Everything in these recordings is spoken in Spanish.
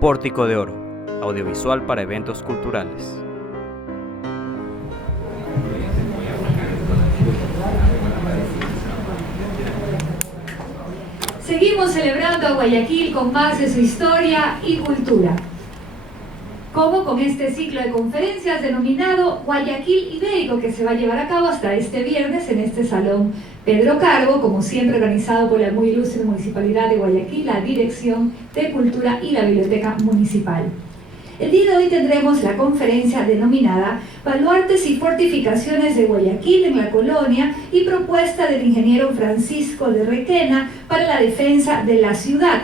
Pórtico de Oro, audiovisual para eventos culturales. Seguimos celebrando a Guayaquil con más de su historia y cultura. Como con este ciclo de conferencias denominado Guayaquil Ibérico, que se va a llevar a cabo hasta este viernes en este salón Pedro Carbo, como siempre organizado por la muy ilustre Municipalidad de Guayaquil, la Dirección de Cultura y la Biblioteca Municipal. El día de hoy tendremos la conferencia denominada Baluartes y Fortificaciones de Guayaquil en la Colonia y propuesta del ingeniero Francisco de Requena para la defensa de la ciudad,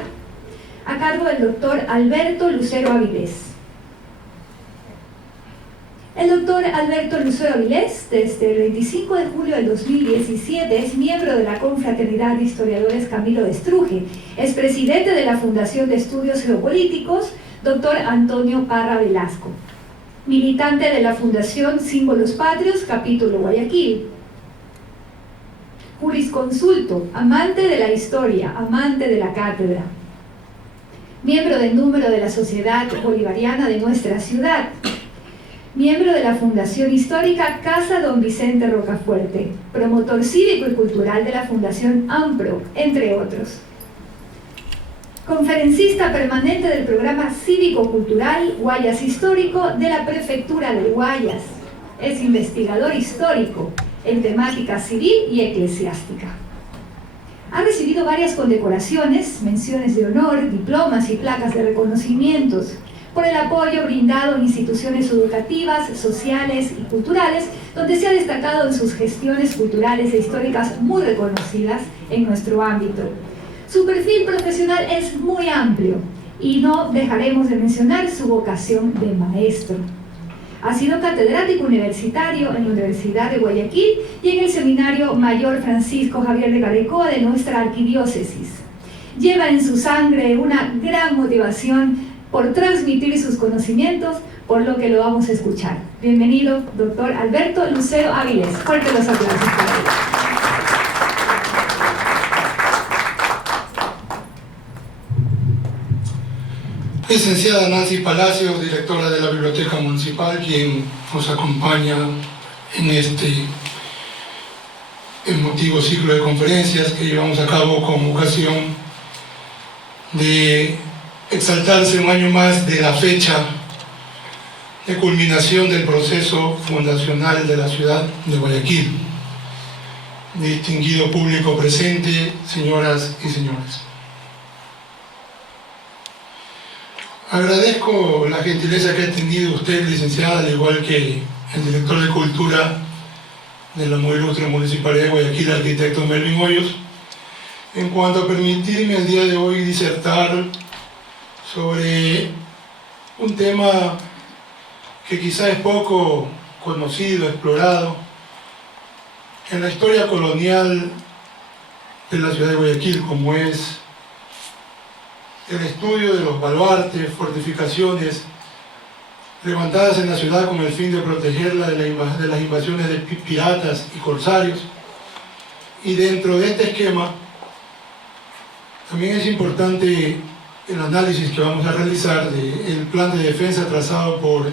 a cargo del doctor Alberto Lucero Avilés. El doctor Alberto Lucero Avilés, desde el 25 de julio del 2017, es miembro de la Confraternidad de Historiadores Camilo de Estruje, es presidente de la Fundación de Estudios Geopolíticos, doctor Antonio Parra Velasco, militante de la Fundación Símbolos Patrios, capítulo Guayaquil, jurisconsulto, amante de la historia, amante de la cátedra, miembro del número de la Sociedad Bolivariana de nuestra ciudad, miembro de la Fundación Histórica Casa Don Vicente Rocafuerte, promotor cívico y cultural de la Fundación AMPRO, entre otros. Conferencista permanente del programa cívico-cultural Guayas Histórico de la Prefectura del Guayas. Es investigador histórico en temática civil y eclesiástica. Ha recibido varias condecoraciones, menciones de honor, diplomas y placas de reconocimientos por el apoyo brindado en instituciones educativas, sociales y culturales, donde se ha destacado en sus gestiones culturales e históricas muy reconocidas en nuestro ámbito. Su perfil profesional es muy amplio y no dejaremos de mencionar su vocación de maestro. Ha sido catedrático universitario en la Universidad de Guayaquil y en el Seminario Mayor Francisco Javier de Carecoa de nuestra arquidiócesis. Lleva en su sangre una gran motivación por transmitir sus conocimientos, por lo que lo vamos a escuchar. Bienvenido, doctor Alberto Lucero Avilés. Fuerte los aplausos para él. Licenciada Nancy Palacios, directora de la Biblioteca Municipal, quien nos acompaña en este emotivo ciclo de conferencias que llevamos a cabo con ocasión de exaltarse un año más de la fecha de culminación del proceso fundacional de la ciudad de Guayaquil. Distinguido público presente, señoras y señores. Agradezco la gentileza que ha tenido usted, licenciada, al igual que el director de Cultura de la muy ilustre Municipalidad de Guayaquil, arquitecto Melvin Hoyos, en cuanto a permitirme el día de hoy disertar sobre un tema que quizá es poco conocido, explorado en la historia colonial de la ciudad de Guayaquil, como es el estudio de los baluartes, fortificaciones levantadas en la ciudad con el fin de protegerla de las invasiones de piratas y corsarios. Y dentro de este esquema también es importante el análisis que vamos a realizar del plan de defensa trazado por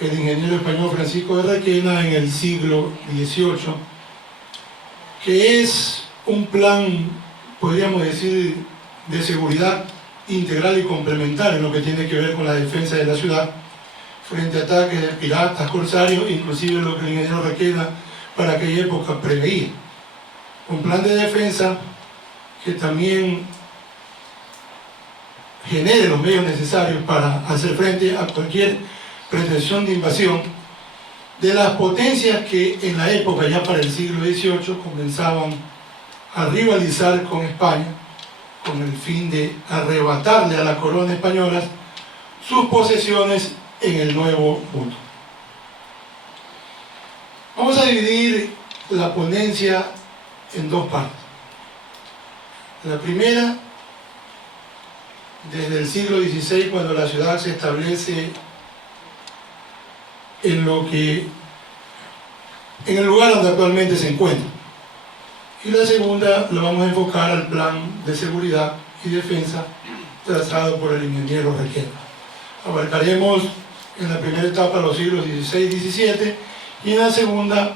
el ingeniero español Francisco de Requena en el siglo XVIII, que es un plan, podríamos decir, de seguridad integral y complementario en lo que tiene que ver con la defensa de la ciudad frente a ataques de piratas, corsarios, inclusive lo que el ingeniero Requena para aquella época preveía. Un plan de defensa que también genere los medios necesarios para hacer frente a cualquier pretensión de invasión de las potencias que en la época, ya para el siglo XVIII, comenzaban a rivalizar con España con el fin de arrebatarle a la corona española sus posesiones en el Nuevo Mundo. Vamos a dividir la ponencia en dos partes. La primera, desde el siglo XVI, cuando la ciudad se establece en el lugar donde actualmente se encuentra. Y la segunda la vamos a enfocar al plan de seguridad y defensa trazado por el ingeniero Requena. Abarcaremos en la primera etapa los siglos XVI y XVII y en la segunda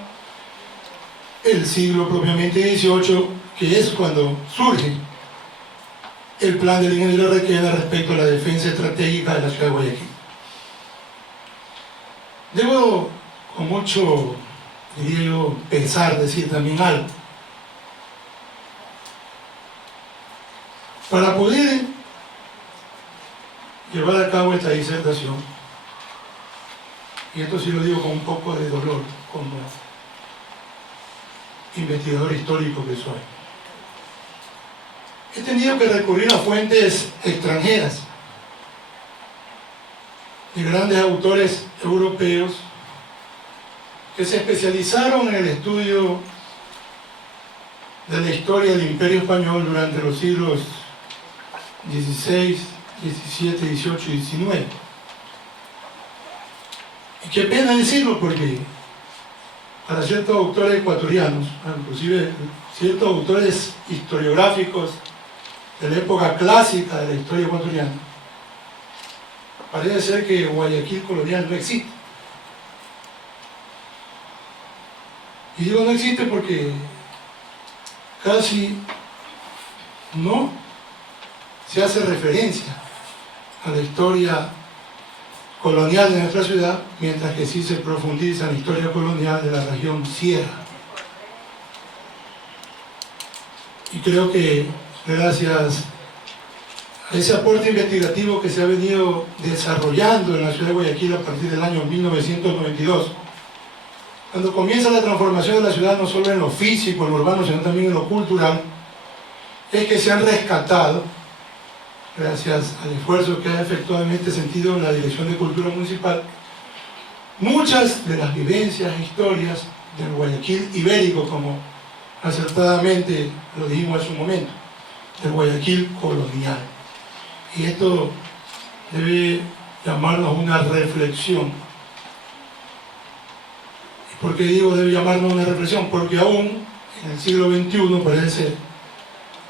el siglo propiamente XVIII, que es cuando surge el plan del ingeniero Requena respecto a la defensa estratégica de la ciudad de Guayaquil. Debo con mucho, diría yo, pesar decir también algo. Para poder llevar a cabo esta disertación, y esto sí lo digo con un poco de dolor, como investigador histórico que soy, he tenido que recurrir a fuentes extranjeras de grandes autores europeos que se especializaron en el estudio de la historia del Imperio Español durante los siglos XVI, XVII, XVIII y XIX. Y qué pena decirlo, porque para ciertos autores ecuatorianos, inclusive ciertos autores historiográficos de la época clásica de la historia ecuatoriana, parece ser que Guayaquil colonial no existe. Y digo no existe porque casi no se hace referencia a la historia colonial de nuestra ciudad, mientras que sí se profundiza en la historia colonial de la región Sierra. Y creo que gracias a ese aporte investigativo que se ha venido desarrollando en la ciudad de Guayaquil a partir del año 1992, cuando comienza la transformación de la ciudad no solo en lo físico, en lo urbano, sino también en lo cultural, es que se han rescatado, gracias al esfuerzo que ha efectuado en este sentido la Dirección de Cultura Municipal, muchas de las vivencias e historias del Guayaquil ibérico, como acertadamente lo dijimos en su momento, del Guayaquil colonial. Y esto debe llamarnos una reflexión. ¿Y por qué digo debe llamarnos una reflexión? Porque aún en el siglo XXI parece ser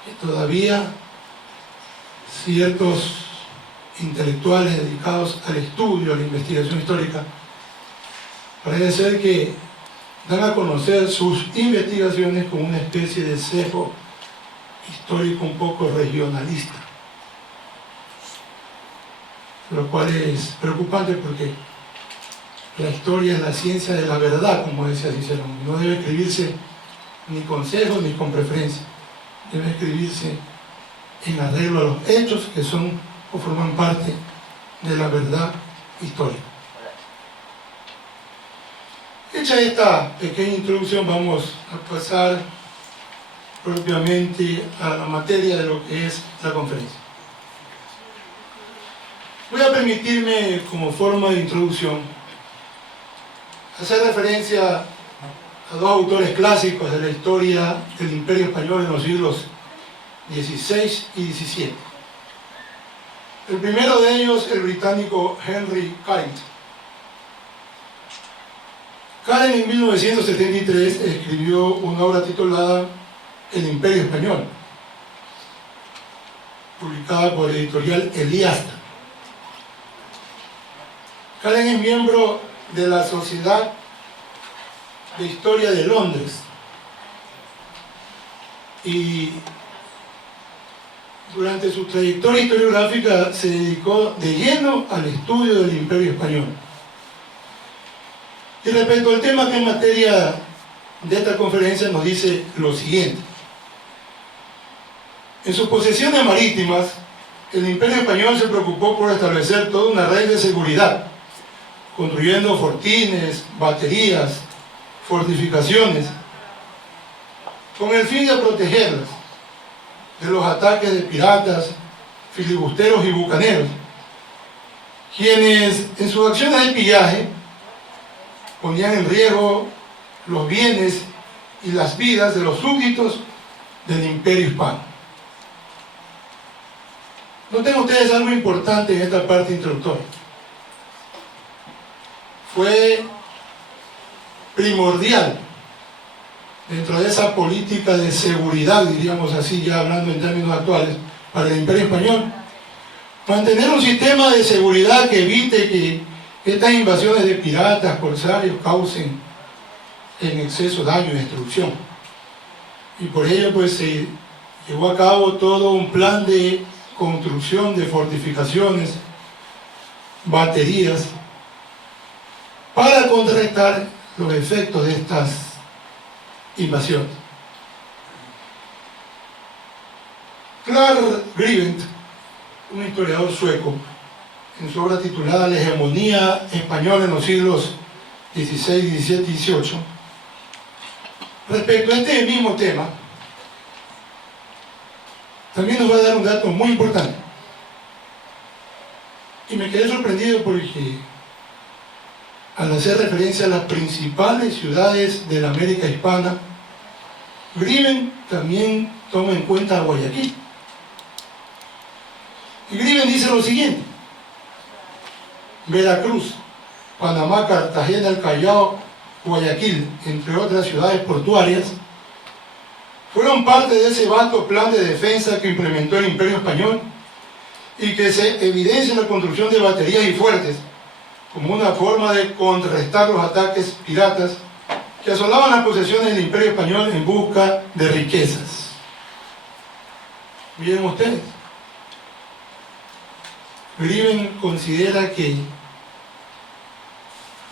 que todavía ciertos intelectuales dedicados al estudio, a la investigación histórica, parece ser que dan a conocer sus investigaciones con una especie de sesgo histórico un poco regionalista, lo cual es preocupante porque la historia es la ciencia de la verdad, como decía Cicerón, no debe escribirse ni con sesgo ni con preferencia, debe escribirse en arreglo a los hechos que son o forman parte de la verdad histórica. Hecha esta pequeña introducción, vamos a pasar propiamente a la materia de lo que es la conferencia. Voy a permitirme, como forma de introducción, hacer referencia a dos autores clásicos de la historia del Imperio Español en los siglos XVI y XVII. El primero de ellos, el británico Henry Carrington. Carrington en 1973 escribió una obra titulada El Imperio Español, publicada por la editorial Eliasta. Carrington es miembro de la Sociedad de Historia de Londres y durante su trayectoria historiográfica se dedicó de lleno al estudio del Imperio Español. Y respecto al tema que en materia de esta conferencia nos dice lo siguiente: en sus posesiones marítimas, el Imperio Español se preocupó por establecer toda una red de seguridad, construyendo fortines, baterías, fortificaciones, con el fin de protegerlas de los ataques de piratas, filibusteros y bucaneros, quienes en sus acciones de pillaje ponían en riesgo los bienes y las vidas de los súbditos del Imperio Hispano. Noten ustedes algo importante en esta parte introductoria. Fue primordial dentro de esa política de seguridad, diríamos así, ya hablando en términos actuales, para el Imperio Español, Mantener un sistema de seguridad que evite que estas invasiones de piratas, corsarios, causen en exceso daño y destrucción. Y por ello pues se llevó a cabo todo un plan de construcción de fortificaciones, baterías, para contrarrestar los efectos de estas invasiones. Carl Grivent, un historiador sueco, en su obra titulada La hegemonía española en los siglos XVI, XVII y XVIII, respecto a este mismo tema, también nos va a dar un dato muy importante. Y me quedé sorprendido porque al hacer referencia a las principales ciudades de la América hispana, Grivent también toma en cuenta a Guayaquil. Y Grivent dice lo siguiente: Veracruz, Panamá, Cartagena, El Callao, Guayaquil, entre otras ciudades portuarias, fueron parte de ese vasto plan de defensa que implementó el Imperio Español y que se evidencia en la construcción de baterías y fuertes como una forma de contrarrestar los ataques piratas que asolaban las posesiones del Imperio Español en busca de riquezas. Miren ustedes, Grivent considera que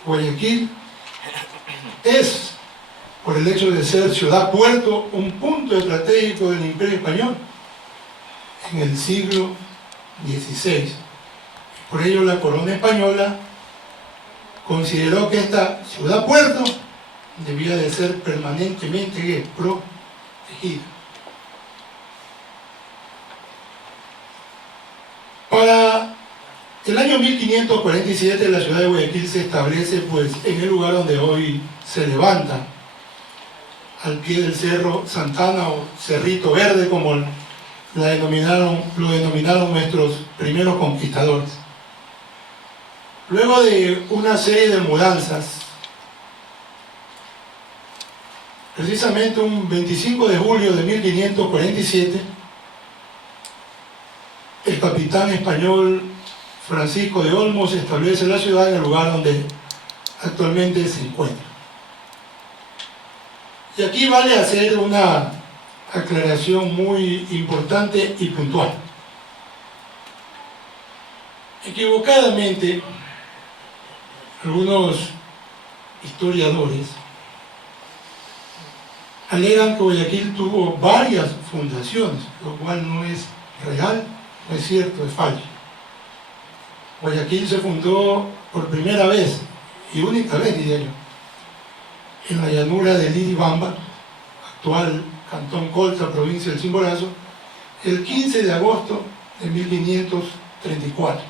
Guayaquil es, por el hecho de ser ciudad-puerto, un punto estratégico del Imperio Español en el siglo XVI. Por ello la corona española consideró que esta ciudad-puerto debía de ser permanentemente protegida. Para el año 1547 la ciudad de Guayaquil se establece pues en el lugar donde hoy se levanta, al pie del Cerro Santana o Cerrito Verde, como lo denominaron nuestros primeros conquistadores. Luego de una serie de mudanzas, precisamente un 25 de julio de 1547, el capitán español Francisco de Olmos establece la ciudad en el lugar donde actualmente se encuentra. Y aquí vale hacer una aclaración muy importante y puntual. Equivocadamente, algunos historiadores alegan que Guayaquil tuvo varias fundaciones, lo cual no es real, no es cierto, es falso. Guayaquil se fundó por primera vez, y única vez diría yo, en la llanura de Liribamba, actual Cantón Colta, provincia del Chimborazo, el 15 de agosto de 1534.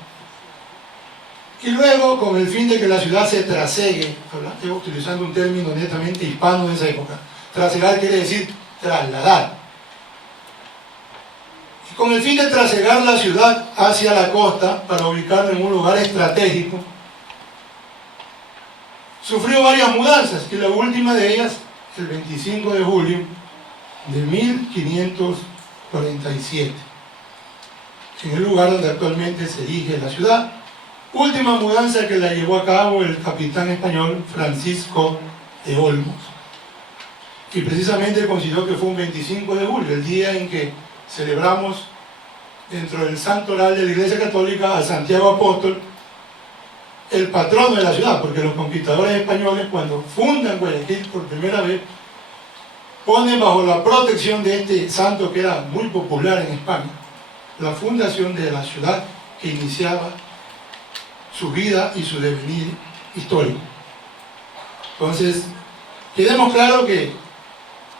Y luego, con el fin de que la ciudad se trasegue, utilizando un término netamente hispano de esa época, trasegar quiere decir trasladar. Y con el fin de trasegar la ciudad hacia la costa, para ubicarla en un lugar estratégico, sufrió varias mudanzas, y la última de ellas, el 25 de julio de 1547, en el lugar donde actualmente se erige la ciudad. Última mudanza que la llevó a cabo el capitán español Francisco de Olmos. Y precisamente consideró que fue un 25 de julio, el día en que celebramos dentro del santo oral de la Iglesia Católica a Santiago Apóstol, el patrono de la ciudad, porque los conquistadores españoles, cuando fundan Guayaquil por primera vez, ponen bajo la protección de este santo que era muy popular en España, la fundación de la ciudad que iniciaba su vida y su devenir histórico. Entonces, quedemos claros que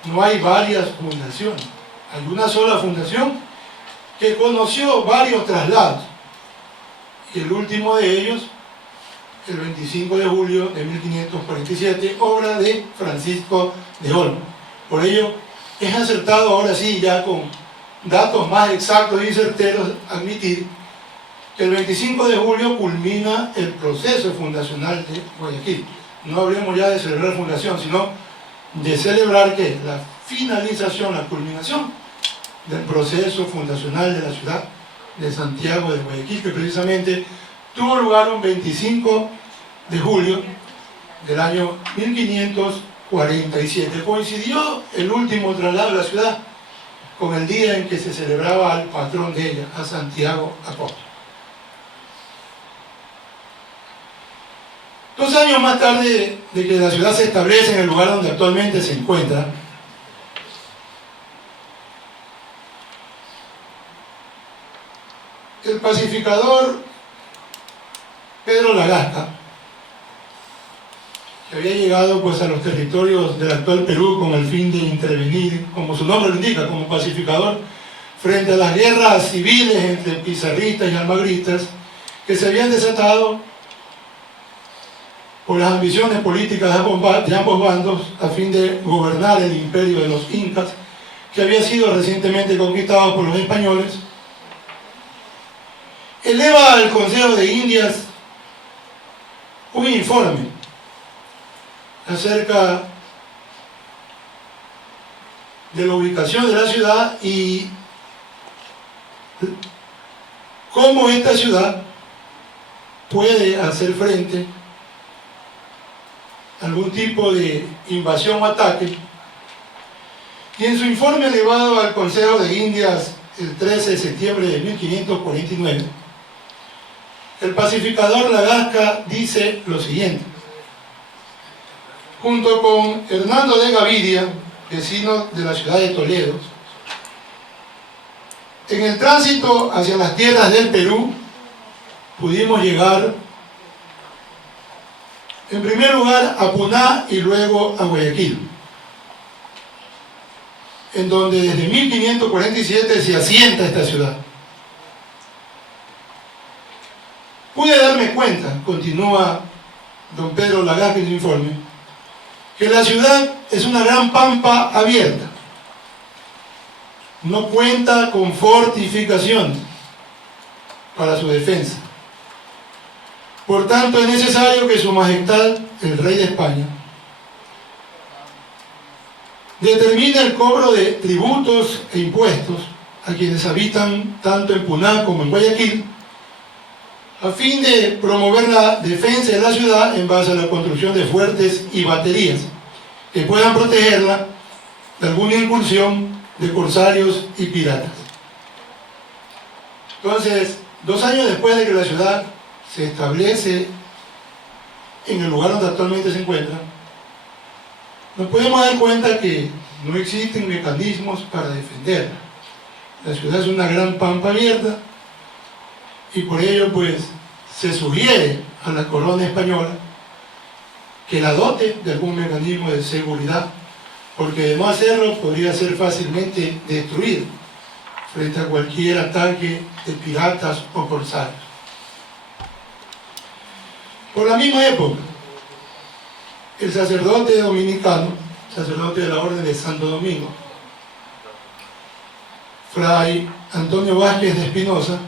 no hay varias fundaciones, hay una sola fundación que conoció varios traslados, y el último de ellos, el 25 de julio de 1547, obra de Francisco de Olmos. Por ello, es acertado ahora sí, ya con datos más exactos y certeros, admitir que el 25 de julio culmina el proceso fundacional de Guayaquil. No hablemos ya de celebrar fundación, sino de celebrar que la finalización, la culminación del proceso fundacional de la ciudad de Santiago de Guayaquil, que precisamente tuvo lugar un 25 de julio del año 1547. Coincidió el último traslado de la ciudad con el día en que se celebraba al patrón de ella, a Santiago Apóstol. 2 años más tarde de que la ciudad se establece en el lugar donde actualmente se encuentra, el pacificador Pedro Lagasca, que había llegado pues a los territorios del actual Perú con el fin de intervenir, como su nombre lo indica, como pacificador, frente a las guerras civiles entre pizarristas y almagristas que se habían desatado por las ambiciones políticas de ambos bandos a fin de gobernar el imperio de los incas, que había sido recientemente conquistado por los españoles, eleva al Consejo de Indias un informe acerca de la ubicación de la ciudad y cómo esta ciudad puede hacer frente a algún tipo de invasión o ataque. Y en su informe elevado al Consejo de Indias el 13 de septiembre de 1549, el pacificador Lagasca dice lo siguiente: junto con Hernando de Gaviria, vecino de la ciudad de Toledo, en el tránsito hacia las tierras del Perú pudimos llegar en primer lugar a Puná y luego a Guayaquil, en donde desde 1547 se asienta esta ciudad. Pude darme cuenta, continúa don Pedro Lagasca en su informe, que la ciudad es una gran pampa abierta. No cuenta con fortificaciones para su defensa. Por tanto, es necesario que Su Majestad, el Rey de España, determine el cobro de tributos e impuestos a quienes habitan tanto en Puná como en Guayaquil, a fin de promover la defensa de la ciudad en base a la construcción de fuertes y baterías que puedan protegerla de alguna incursión de corsarios y piratas. Entonces, 2 años después de que la ciudad se establece en el lugar donde actualmente se encuentra, nos podemos dar cuenta que no existen mecanismos para defenderla. La ciudad es una gran pampa abierta y por ello pues se sugiere a la corona española que la dote de algún mecanismo de seguridad, porque de no hacerlo podría ser fácilmente destruido frente a cualquier ataque de piratas o corsarios. Por la misma época, el sacerdote dominicano, sacerdote de la Orden de Santo Domingo, Fray Antonio Vázquez de Espinosa,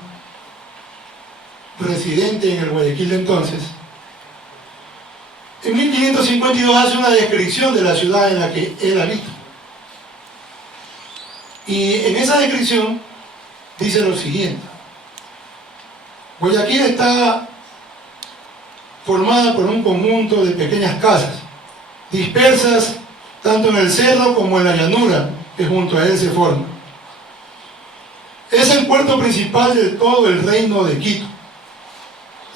residente en el Guayaquil de entonces, en 1552 hace una descripción de la ciudad en la que él habita. Y en esa descripción dice lo siguiente: Guayaquil está formada por un conjunto de pequeñas casas, dispersas tanto en el cerro como en la llanura que junto a él se forma. Es el puerto principal de todo el reino de Quito.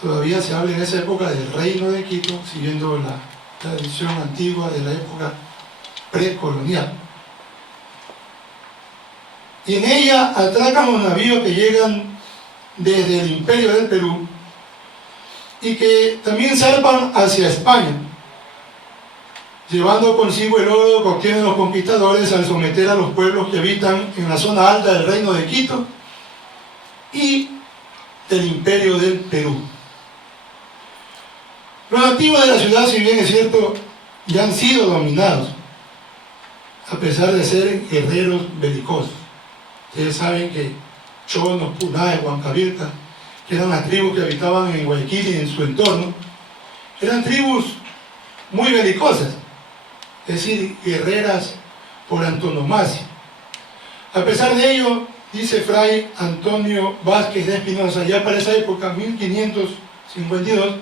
Todavía se habla en esa época del reino de Quito, siguiendo la tradición antigua de la época precolonial. Y en ella atracan los navíos que llegan desde el Imperio del Perú y que también zarpan hacia España, llevando consigo el oro que obtienen los conquistadores al someter a los pueblos que habitan en la zona alta del reino de Quito y del Imperio del Perú. Los nativos de la ciudad, si bien es cierto, ya han sido dominados, a pesar de ser guerreros belicosos. Ustedes saben que Chonos, Puná, Huancavirca, que eran las tribus que habitaban en Guayaquil y en su entorno, eran tribus muy belicosas, es decir, guerreras por antonomasia. A pesar de ello, Dice Fray Antonio Vázquez de Espinosa, ya para esa época, 1552,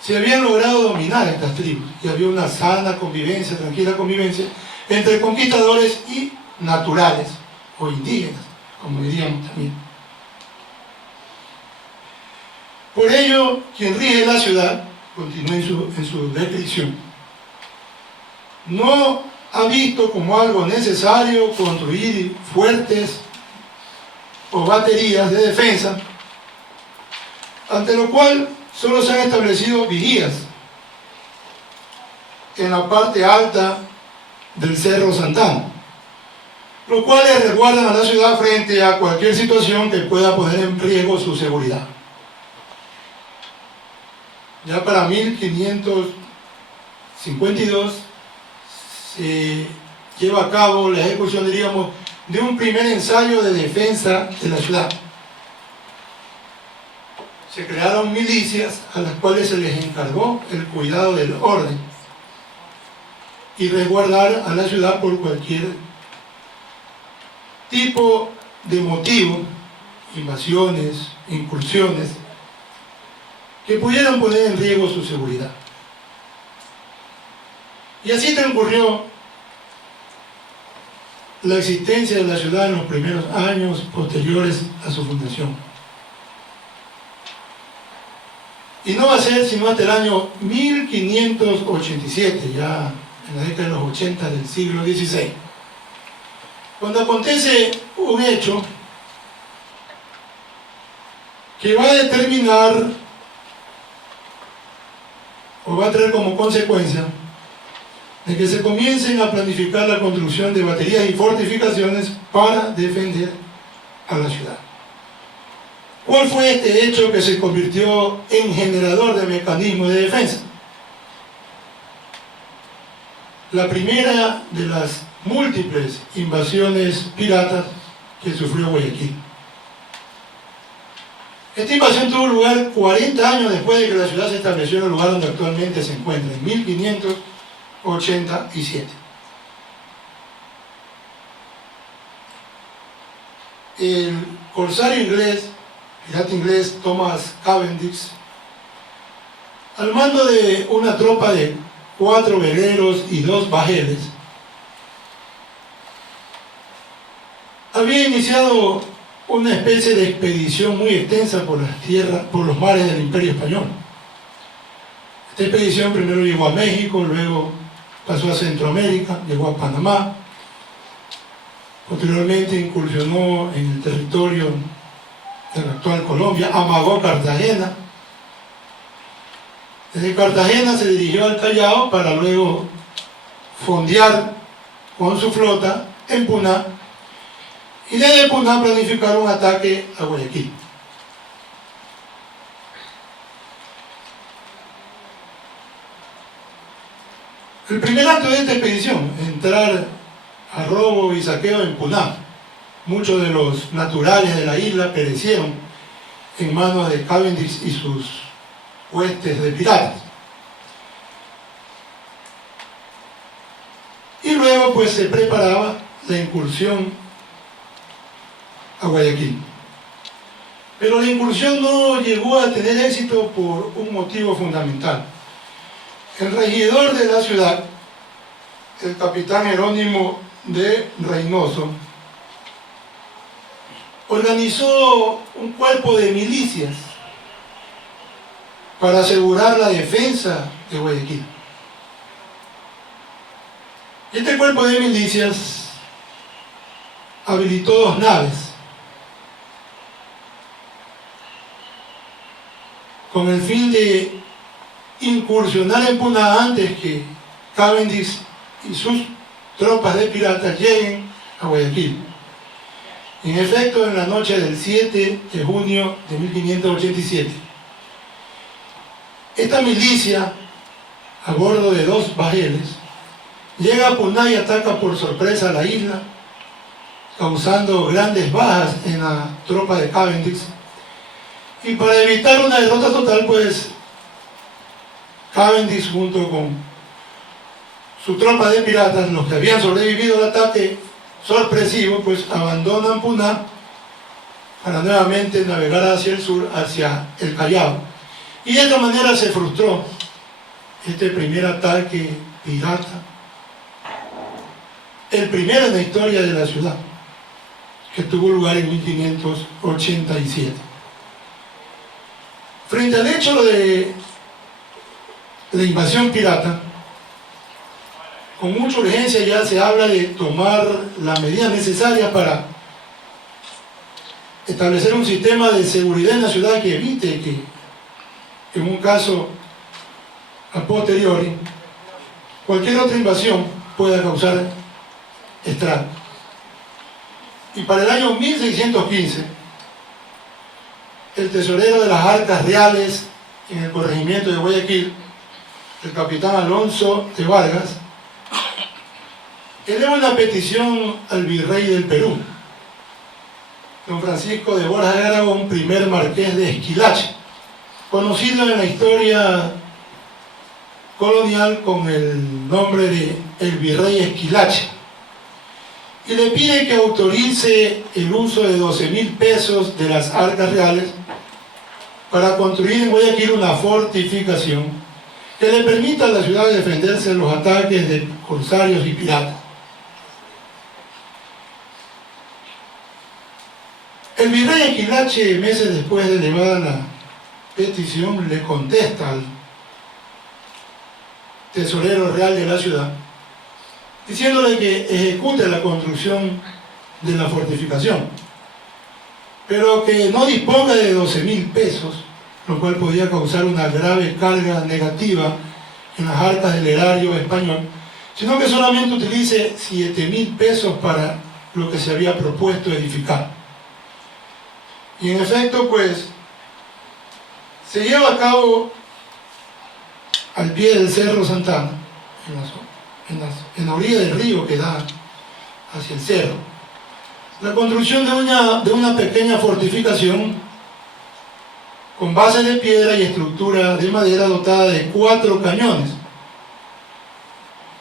se habían logrado dominar estas tribus y había una sana convivencia, tranquila convivencia entre conquistadores y naturales o indígenas, como diríamos también. Por ello, quien rige la ciudad, continúa en su descripción, no ha visto como algo necesario construir fuertes o baterías de defensa, ante lo cual solo se han establecido vigías en la parte alta del Cerro Santana, los cuales resguardan a la ciudad frente a cualquier situación que pueda poner en riesgo su seguridad. Ya para 1552 se lleva a cabo la ejecución, diríamos, de un primer ensayo de defensa de la ciudad. Se crearon milicias a las cuales se les encargó el cuidado del orden y resguardar a la ciudad por cualquier tipo de motivo, invasiones, incursiones, que pudieran poner en riesgo su seguridad. Y así transcurrió la existencia de la ciudad en los primeros años posteriores a su fundación. Y no va a ser sino hasta el año 1587, ya en la década de los 80 del siglo XVI, cuando acontece un hecho que va a determinar o va a traer como consecuencia de que se comiencen a planificar la construcción de baterías y fortificaciones para defender a la ciudad. ¿Cuál fue este hecho que se convirtió en generador de mecanismos de defensa? La primera de las múltiples invasiones piratas que sufrió Guayaquil. Esta invasión tuvo lugar 40 años después de que la ciudad se estableció en el lugar donde actualmente se encuentra, en 1587. El corsario inglés, pirata inglés Thomas Cavendish, al mando de una tropa de 4 veleros y 2 bajeles, había iniciado una especie de expedición muy extensa por las tierras, por los mares del Imperio Español. Esta expedición primero llegó a México, luego pasó a Centroamérica, llegó a Panamá, posteriormente incursionó en el territorio de la actual Colombia, amagó Cartagena. Desde Cartagena se dirigió al Callao para luego fondear con su flota en Puná, y desde Puná planificar un ataque a Guayaquil. El primer acto de esta expedición, entrar a robo y saqueo en Puná. Muchos de los naturales de la isla perecieron en manos de Cavendish y sus huestes de piratas. Y luego pues se preparaba la incursión a Guayaquil. Pero la incursión no llegó a tener éxito por un motivo fundamental. El regidor de la ciudad, el capitán Jerónimo de Reynoso, organizó un cuerpo de milicias para asegurar la defensa de Guayaquil. Este cuerpo de milicias habilitó 2 naves con el fin de incursionar en Puná antes que Cavendish y sus tropas de piratas lleguen a Guayaquil. En efecto, en la noche del 7 de junio de 1587, esta milicia, a bordo de 2 bajeles, llega a Puná y ataca por sorpresa a la isla, causando grandes bajas en la tropa de Cavendish. Y para evitar una derrota total, pues Cavendish junto con su tropa de piratas, los que habían sobrevivido al ataque, sorpresivo, pues abandonan Puná para nuevamente navegar hacia el sur, hacia el Callao. Y de esta manera se frustró este primer ataque pirata, el primero en la historia de la ciudad, que tuvo lugar en 1587. Frente al hecho de la invasión pirata, con mucha urgencia ya se habla de tomar las medidas necesarias para establecer un sistema de seguridad en la ciudad que evite que, en un caso a posteriori, cualquier otra invasión pueda causar estragos. Y para el año 1615, el tesorero de las arcas reales en el corregimiento de Guayaquil, el capitán Alonso de Vargas, eleva una petición al virrey del Perú, don Francisco de Borja de Aragón, primer marqués de Esquilache, conocido en la historia colonial con el nombre de el virrey Esquilache, y le pide que autorice el uso de 12.000 pesos de las arcas reales para construir en Guayaquil una fortificación que le permita a la ciudad defenderse de los ataques de corsarios y piratas. El virrey Esquilache, meses después de elevada la petición, le contesta al tesorero real de la ciudad, diciéndole que ejecute la construcción de la fortificación, pero que no disponga de 12.000 pesos, lo cual podía causar una grave carga negativa en las arcas del erario español, sino que solamente utilice 7.000 pesos para lo que se había propuesto edificar. Y en efecto, pues, se lleva a cabo al pie del Cerro Santana, en la orilla del río que da hacia el cerro, la construcción de una pequeña fortificación con base de piedra y estructura de madera dotada de 4 cañones,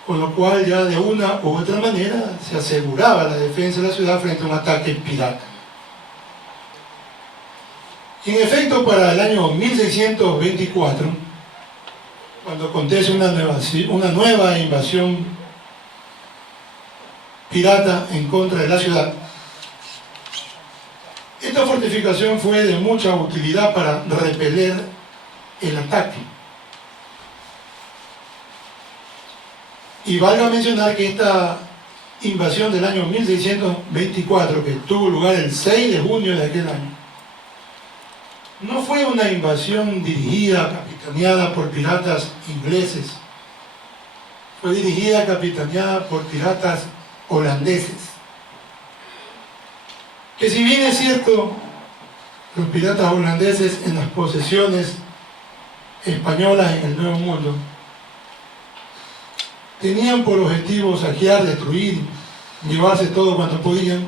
con lo cual ya de una u otra manera se aseguraba la defensa de la ciudad frente a un ataque pirata. Y en efecto, para el año 1624, cuando acontece una nueva invasión pirata en contra de la ciudad, esta fortificación fue de mucha utilidad para repeler el ataque. Y valga mencionar que esta invasión del año 1624, que tuvo lugar el 6 de junio de aquel año, no fue una invasión dirigida, capitaneada por piratas ingleses, fue dirigida, capitaneada por piratas holandeses, que si bien es cierto, los piratas holandeses en las posesiones españolas en el Nuevo Mundo tenían por objetivo saquear, destruir, llevarse todo cuanto podían,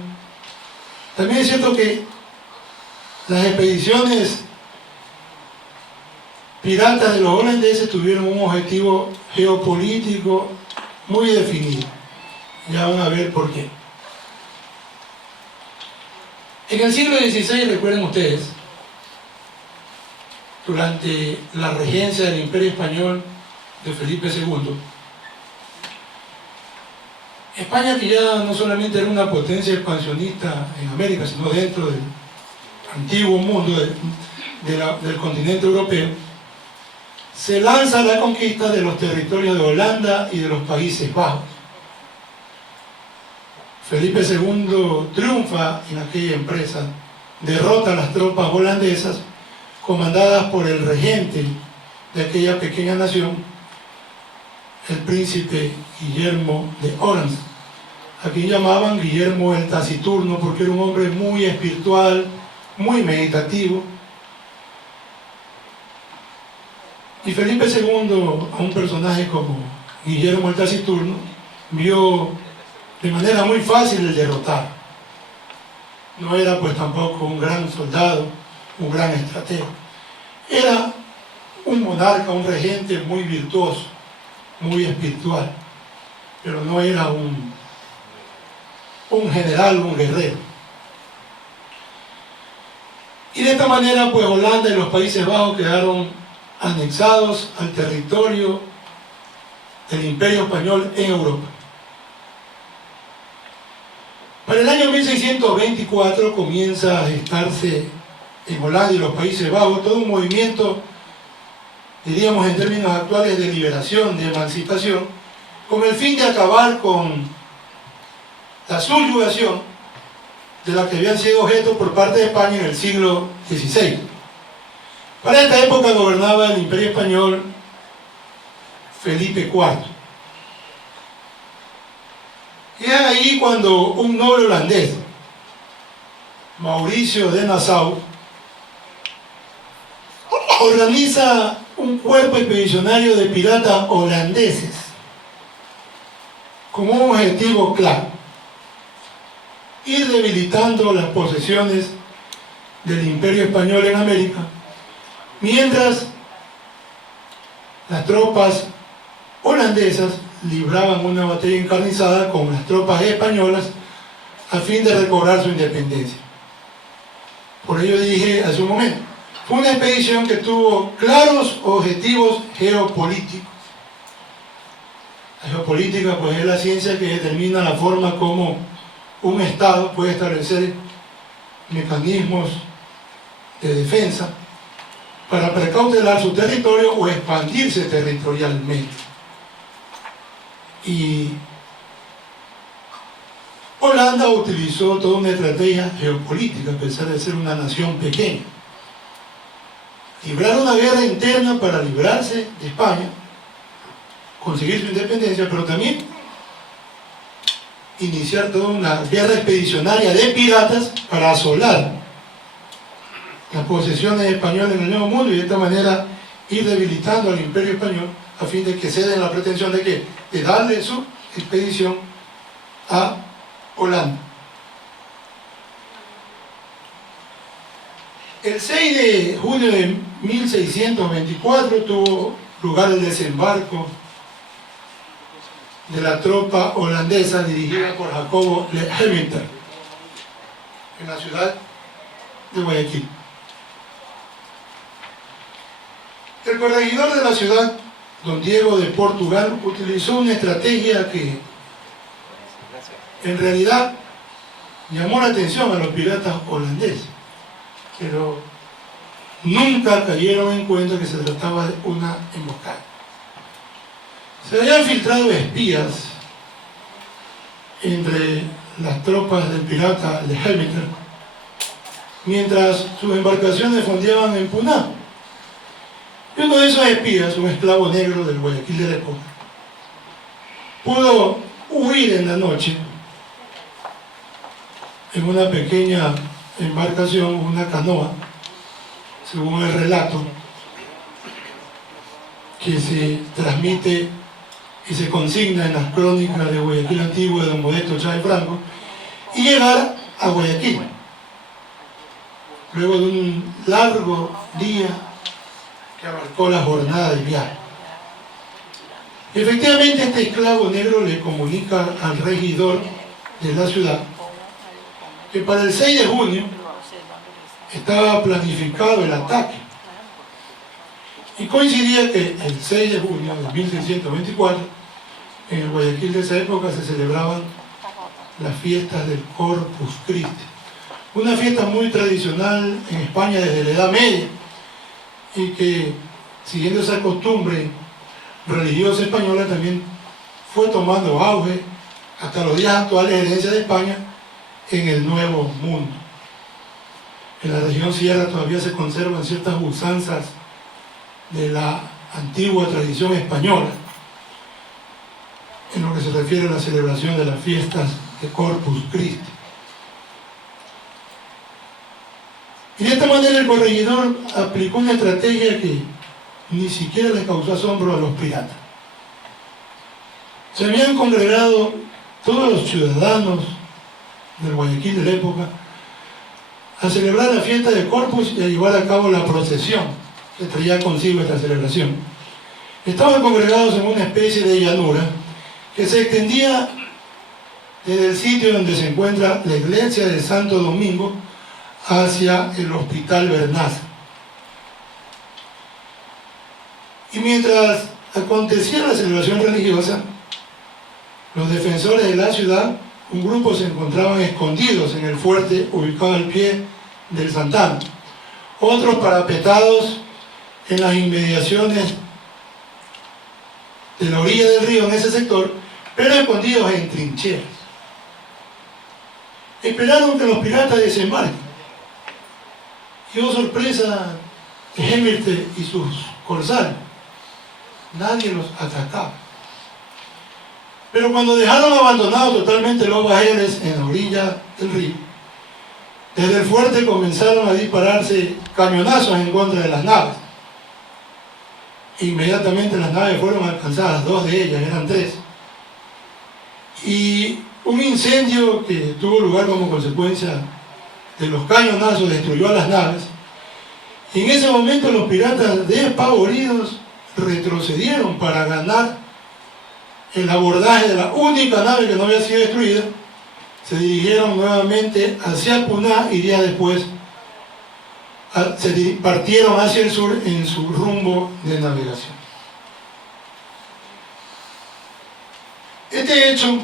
también es cierto que las expediciones piratas de los holandeses tuvieron un objetivo geopolítico muy definido. Ya van a ver por qué. En el siglo XVI, recuerden ustedes, durante la regencia del Imperio Español de Felipe II, España, que ya no solamente era una potencia expansionista en América, sino dentro del antiguo mundo del continente europeo, se lanza a la conquista de los territorios de Holanda y de los Países Bajos. Felipe II triunfa en aquella empresa, derrota a las tropas holandesas comandadas por el regente de aquella pequeña nación, el príncipe Guillermo de Orange, a quien llamaban Guillermo el Taciturno, porque era un hombre muy espiritual, muy meditativo. Y Felipe II, a un personaje como Guillermo el Taciturno, vio de manera muy fácil el derrotar. No era pues tampoco un gran soldado, un gran estratega. Era un monarca, un regente muy virtuoso, muy espiritual, pero no era un un general, un guerrero. Y de esta manera, pues Holanda y los Países Bajos quedaron anexados al territorio del Imperio Español en Europa. Para el año 1624 comienza a gestarse en Holanda y los Países Bajos todo un movimiento, diríamos en términos actuales, de liberación, de emancipación, con el fin de acabar con la subyugación de la que habían sido objeto por parte de España en el siglo XVI. Para esta época gobernaba el Imperio Español Felipe IV. Y es ahí cuando un noble holandés, Mauricio de Nassau, organiza un cuerpo expedicionario de piratas holandeses con un objetivo claro: ir debilitando las posesiones del Imperio Español en América, mientras las tropas holandesas libraban una batalla encarnizada con las tropas españolas a fin de recobrar su independencia. Por ello dije hace un momento, fue una expedición que tuvo claros objetivos geopolíticos. La geopolítica, pues, es la ciencia que determina la forma como un Estado puede establecer mecanismos de defensa para precautelar su territorio o expandirse territorialmente. Y Holanda utilizó toda una estrategia geopolítica, a pesar de ser una nación pequeña. Librar una guerra interna para librarse de España, conseguir su independencia, pero también iniciar toda una guerra expedicionaria de piratas para asolar las posesiones españolas en el Nuevo Mundo y de esta manera ir debilitando al Imperio Español a fin de que ceda en la pretensión de que de darle su expedición a Holanda. El 6 de junio de 1624 tuvo lugar el desembarco de la tropa holandesa dirigida por Jacobo Le Hamilton en la ciudad de Guayaquil. El corregidor de la ciudad, don Diego de Portugal, utilizó una estrategia que en realidad llamó la atención a los piratas holandeses, pero nunca cayeron en cuenta que se trataba de una emboscada. Se habían filtrado espías entre las tropas del pirata de Hamilton mientras sus embarcaciones fondeaban en Puná. Y uno de esos espías, un esclavo negro del Guayaquil de la época, pudo huir en la noche en una pequeña embarcación, una canoa, según el relato que se transmite y se consigna en las crónicas de Guayaquil Antiguo de don Modesto Chávez Franco, y llegar a Guayaquil luego de un largo día que abarcó la jornada del viaje. Y efectivamente este esclavo negro le comunica al regidor de la ciudad que para el 6 de junio estaba planificado el ataque, y coincidía que el 6 de junio de 1624 en el Guayaquil de esa época se celebraban las fiestas del Corpus Christi, una fiesta muy tradicional en España desde la Edad Media y que, siguiendo esa costumbre religiosa española, también fue tomando auge hasta los días actuales, herencia de España en el Nuevo Mundo. En la región sierra todavía se conservan ciertas usanzas de la antigua tradición española en lo que se refiere a la celebración de las fiestas de Corpus Christi. Y de esta manera el corregidor aplicó una estrategia que ni siquiera les causó asombro a los piratas. Se habían congregado todos los ciudadanos del Guayaquil de la época a celebrar la fiesta de Corpus y a llevar a cabo la procesión que traía consigo esta celebración. Estaban congregados en una especie de llanura que se extendía desde el sitio donde se encuentra la iglesia de Santo Domingo hacia el Hospital Bernaza. Y mientras acontecía la celebración religiosa, los defensores de la ciudad, un grupo, se encontraban escondidos en el fuerte ubicado al pie del Santana, otros parapetados en las inmediaciones de la orilla del río en ese sector, pero escondidos en trincheras. Esperaron que los piratas desembarquen. Y oh sorpresa, Hemingway y sus corsarios, nadie los atacaba. Pero cuando dejaron abandonados totalmente los bajeles en la orilla del río, desde el fuerte comenzaron a dispararse cañonazos en contra de las naves. Inmediatamente las naves fueron alcanzadas, 2 de ellas, eran 3. Y un incendio que tuvo lugar como consecuencia de los cañonazos destruyó a las naves. Y en ese momento los piratas, despavoridos, retrocedieron para ganar el abordaje de la única nave que no había sido destruida. Se dirigieron nuevamente hacia Puná y días después partieron hacia el sur en su rumbo de navegación. Este hecho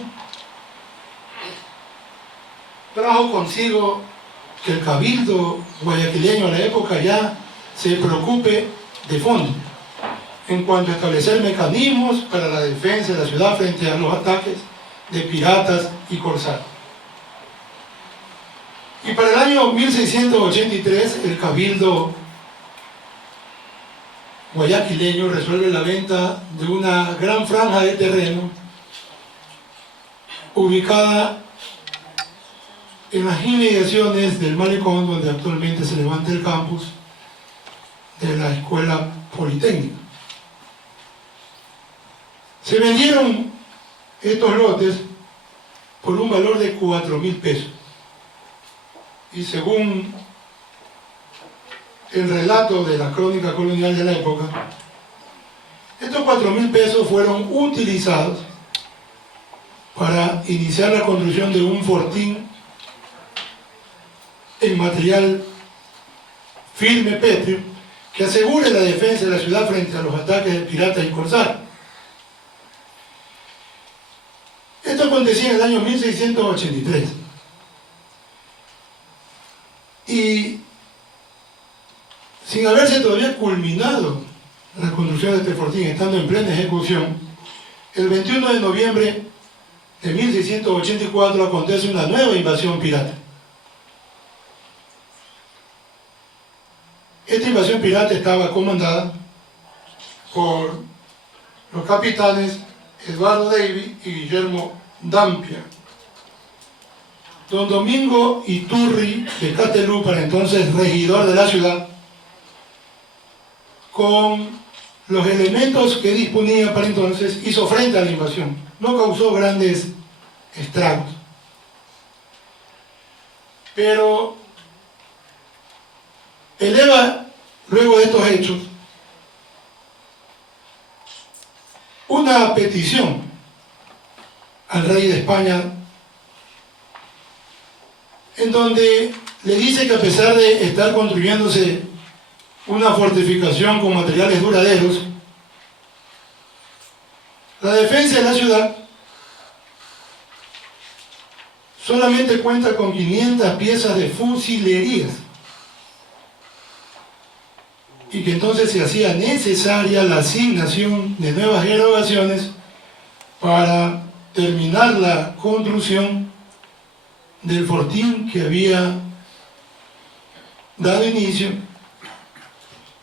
trajo consigo que el cabildo guayaquileño a la época ya se preocupe de fondo en cuanto a establecer mecanismos para la defensa de la ciudad frente a los ataques de piratas y corsarios. Y para el año 1683 el cabildo guayaquileño resuelve la venta de una gran franja de terreno ubicada en las inmediaciones del malecón, donde actualmente se levanta el campus de la Escuela Politécnica. Se vendieron estos lotes por un valor de 4.000 pesos. Y según el relato de la crónica colonial de la época, estos 4.000 pesos fueron utilizados para iniciar la construcción de un fortín en material firme pétreo que asegure la defensa de la ciudad frente a los ataques de piratas y corsarios. Esto acontecía en el año 1683. Y sin haberse todavía culminado la construcción de este fortín, estando en plena ejecución, el 21 de noviembre de 1684 acontece una nueva invasión pirata. Esta invasión pirata estaba comandada por los capitanes Eduardo Davy y Guillermo Dampia. Don Domingo Iturri de Catelú, para entonces regidor de la ciudad, con los elementos que disponía para entonces, hizo frente a la invasión. No causó grandes estragos, pero eleva luego de estos hechos una petición al rey de España, en donde le dice que a pesar de estar construyéndose una fortificación con materiales duraderos, la defensa de la ciudad solamente cuenta con 500 piezas de fusilerías, y que entonces se hacía necesaria la asignación de nuevas erogaciones para terminar la construcción del fortín que había dado inicio,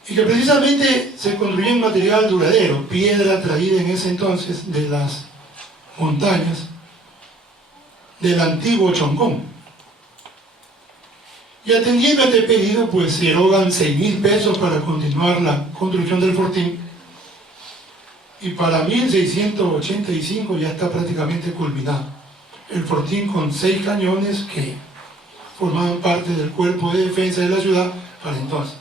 y que precisamente se construyó en material duradero, piedra traída en ese entonces de las montañas del antiguo Choncón. Y atendiendo a este pedido, pues se erogan 6.000 pesos para continuar la construcción del fortín, y para 1685 ya está prácticamente culminado el fortín, con 6 cañones que formaban parte del cuerpo de defensa de la ciudad para entonces.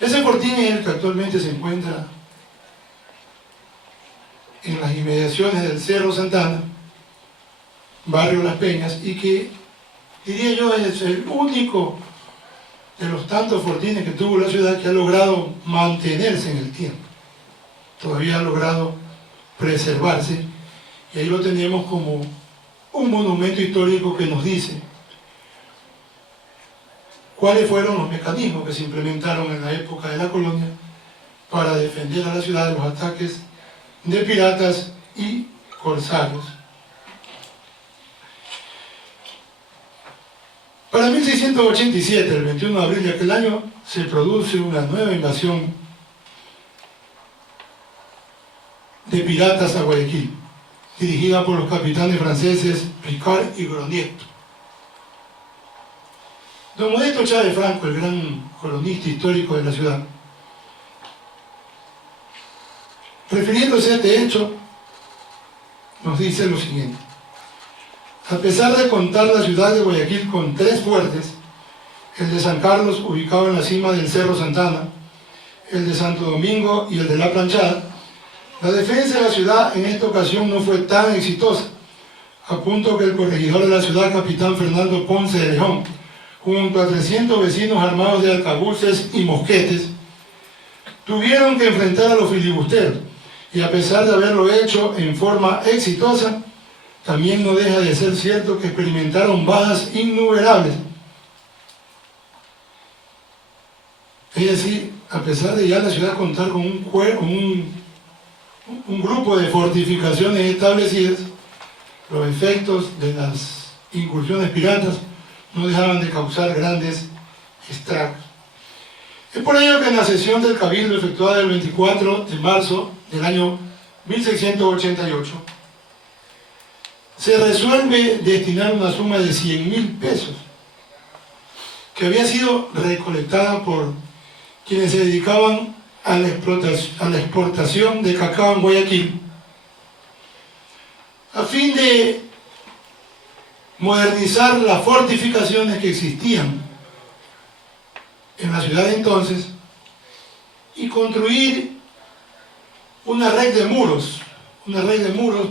Ese fortín es el que actualmente se encuentra en las inmediaciones del Cerro Santana, barrio Las Peñas, y que, diría yo, es el único de los tantos fortines que tuvo la ciudad que ha logrado mantenerse en el tiempo. Todavía ha logrado preservarse, y ahí lo tenemos como un monumento histórico que nos dice cuáles fueron los mecanismos que se implementaron en la época de la colonia para defender a la ciudad de los ataques de piratas y corsarios. Para 1687, el 21 de abril de aquel año, se produce una nueva invasión de piratas a Guayaquil, dirigida por los capitanes franceses Picard y Gronier. Don Modesto Chávez Franco, el gran colonista histórico de la ciudad, refiriéndose a este hecho, nos dice lo siguiente: a pesar de contar la ciudad de Guayaquil con 3 fuertes, el de San Carlos, ubicado en la cima del Cerro Santana, el de Santo Domingo y el de La Planchada, la defensa de la ciudad en esta ocasión no fue tan exitosa, a punto que el corregidor de la ciudad, capitán Fernando Ponce de León, junto a 300 vecinos armados de arcabuces y mosquetes, tuvieron que enfrentar a los filibusteros, y a pesar de haberlo hecho en forma exitosa, también no deja de ser cierto que experimentaron bajas innumerables. Es decir, a pesar de ya la ciudad contar con un grupo de fortificaciones establecidas, los efectos de las incursiones piratas no dejaban de causar grandes estragos. Es por ello que en la sesión del Cabildo efectuada el 24 de marzo del año 1688, se resuelve destinar una suma de 100.000 pesos, que había sido recolectada por quienes se dedicaban a la exportación de cacao en Guayaquil, a fin de modernizar las fortificaciones que existían en la ciudad de entonces y construir una red de muros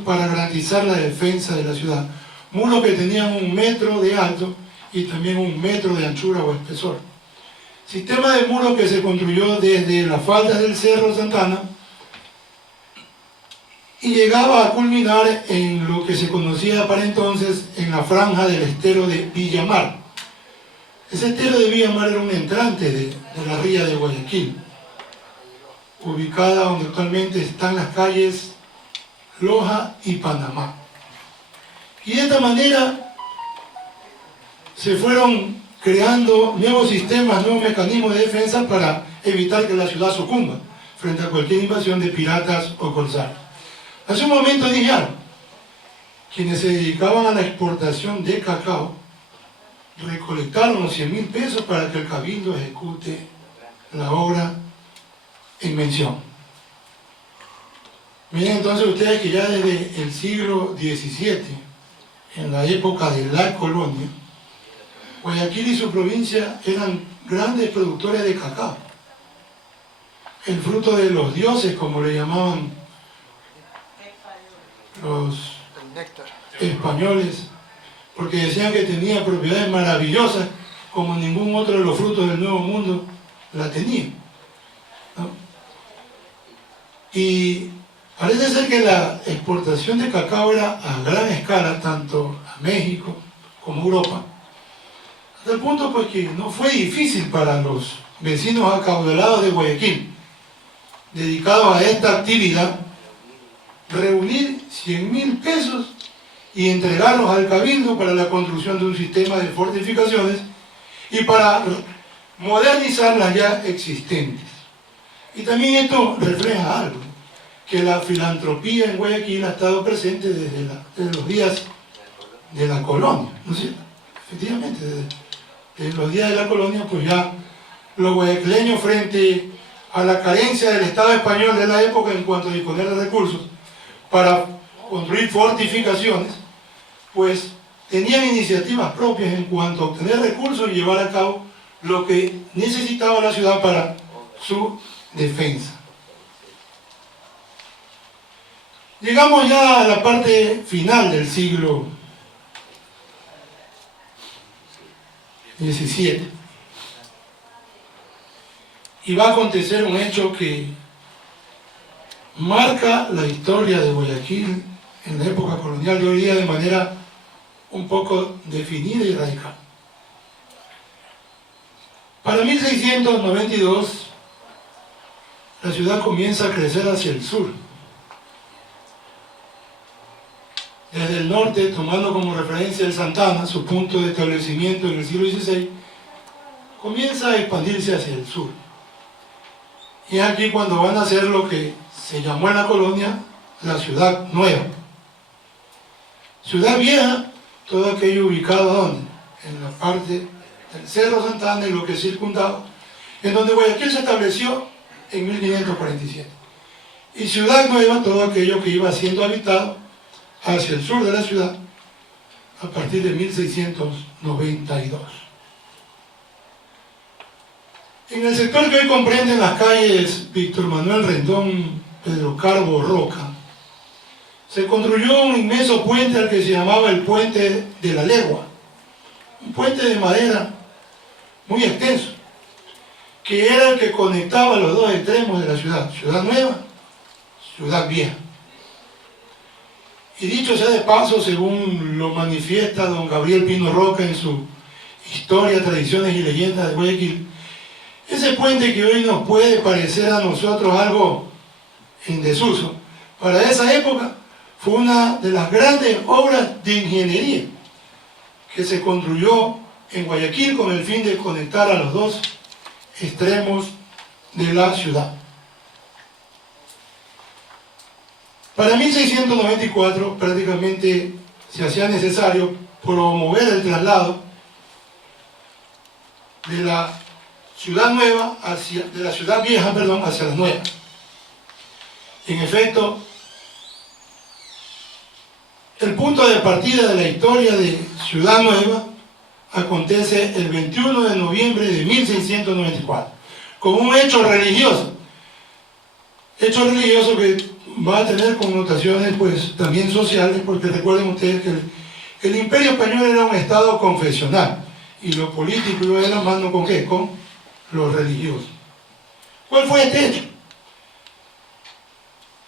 para garantizar la defensa de la ciudad. Muros que tenían 1 metro de alto y también 1 metro de anchura o espesor. Sistema de muros que se construyó desde las faldas del Cerro Santana y llegaba a culminar en lo que se conocía para entonces en la franja del estero de Villamar. Ese estero de Villamar era un entrante de la ría de Guayaquil, ubicada donde actualmente están las calles Loja y Panamá. Y de esta manera se fueron creando nuevos sistemas, nuevos mecanismos de defensa para evitar que la ciudad sucumba frente a cualquier invasión de piratas o corsarios. Hace un momento dije algo: quienes se dedicaban a la exportación de cacao recolectaron los 100.000 pesos para que el Cabildo ejecute la obra en mención. Miren entonces ustedes que ya desde el siglo XVII, en la época de la colonia, Guayaquil y su provincia eran grandes productores de cacao, el fruto de los dioses, como le llamaban los españoles, porque decían que tenía propiedades maravillosas como ningún otro de los frutos del Nuevo Mundo la tenía, ¿no? Y parece ser que la exportación de cacao era a gran escala, tanto a México como a Europa, hasta el punto pues que no fue difícil para los vecinos acaudalados de Guayaquil, dedicados a esta actividad, reunir 100.000 pesos y entregarlos al Cabildo para la construcción de un sistema de fortificaciones y para modernizar las ya existentes. Y también esto refleja algo, que la filantropía en Guayaquil ha estado presente desde los días de la colonia, ¿no es cierto? Efectivamente, desde los días de la colonia, pues ya los guayaquileños, frente a la carencia del Estado español de la época en cuanto a disponer de recursos para construir fortificaciones, pues tenían iniciativas propias en cuanto a obtener recursos y llevar a cabo lo que necesitaba la ciudad para su defensa. Llegamos ya a la parte final del siglo XVII. Y va a acontecer un hecho que marca la historia de Guayaquil en la época colonial, yo diría de manera un poco definida y radical. Para 1692, la ciudad comienza a crecer hacia el sur. Desde el norte, tomando como referencia el Santana, su punto de establecimiento en el siglo XVI, comienza a expandirse hacia el sur. Y es aquí cuando van a hacer lo que se llamó en la colonia la Ciudad Nueva. Ciudad Vieja, todo aquello ubicado ¿dónde? En la parte del Cerro Santana y lo que circundaba, en donde Guayaquil se estableció en 1547. Y Ciudad Nueva, todo aquello que iba siendo habitado hacia el sur de la ciudad a partir de 1692. En el sector que hoy comprenden las calles Víctor Manuel Rendón, Pedro Carbo, Roca, se construyó un inmenso puente al que se llamaba el Puente de la Legua, un puente de madera muy extenso, que era el que conectaba los dos extremos de la ciudad, Ciudad Nueva, Ciudad Vieja. Y dicho sea de paso, según lo manifiesta don Gabriel Pino Roca en su Historia, Tradiciones y Leyendas de Guayaquil, ese puente que hoy nos puede parecer a nosotros algo en desuso, para esa época fue una de las grandes obras de ingeniería que se construyó en Guayaquil con el fin de conectar a los dos extremos de la ciudad. Para 1694 prácticamente se hacía necesario promover el traslado de la ciudad nueva de la ciudad vieja, hacia la nueva. En efecto, el punto de partida de la historia de Ciudad Nueva acontece el 21 de noviembre de 1694, con un hecho religioso que va a tener connotaciones pues también sociales, porque recuerden ustedes que el Imperio Español era un estado confesional y lo político iba de la mano ¿con qué? Con lo religioso. ¿Cuál fue este hecho?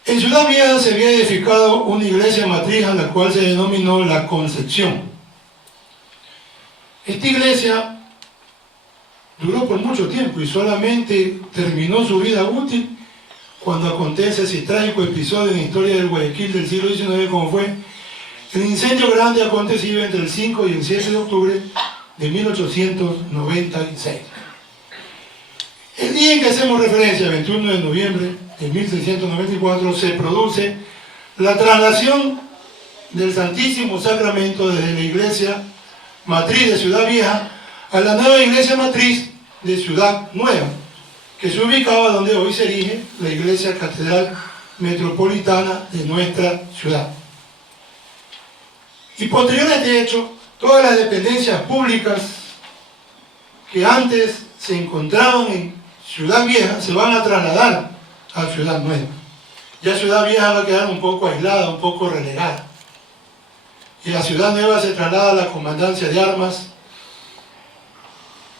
En Ciudad Vieja se había edificado una iglesia matriz a la cual se denominó la Concepción. Esta iglesia duró por mucho tiempo y solamente terminó su vida útil cuando acontece ese trágico episodio en la historia del Guayaquil del siglo XIX, como fue el incendio grande acontecido entre el 5 y el 7 de octubre de 1896. El día en que hacemos referencia, el 21 de noviembre de 1694, se produce la traslación del Santísimo Sacramento desde la iglesia matriz de Ciudad Vieja a la nueva iglesia matriz de Ciudad Nueva, que se ubicaba donde hoy se erige la iglesia catedral metropolitana de nuestra ciudad. Y posterior a este hecho, todas las dependencias públicas que antes se encontraban en Ciudad Vieja se van a trasladar a Ciudad Nueva. Ya Ciudad Vieja va a quedar un poco aislada, un poco relegada. Y a Ciudad Nueva se traslada la comandancia de armas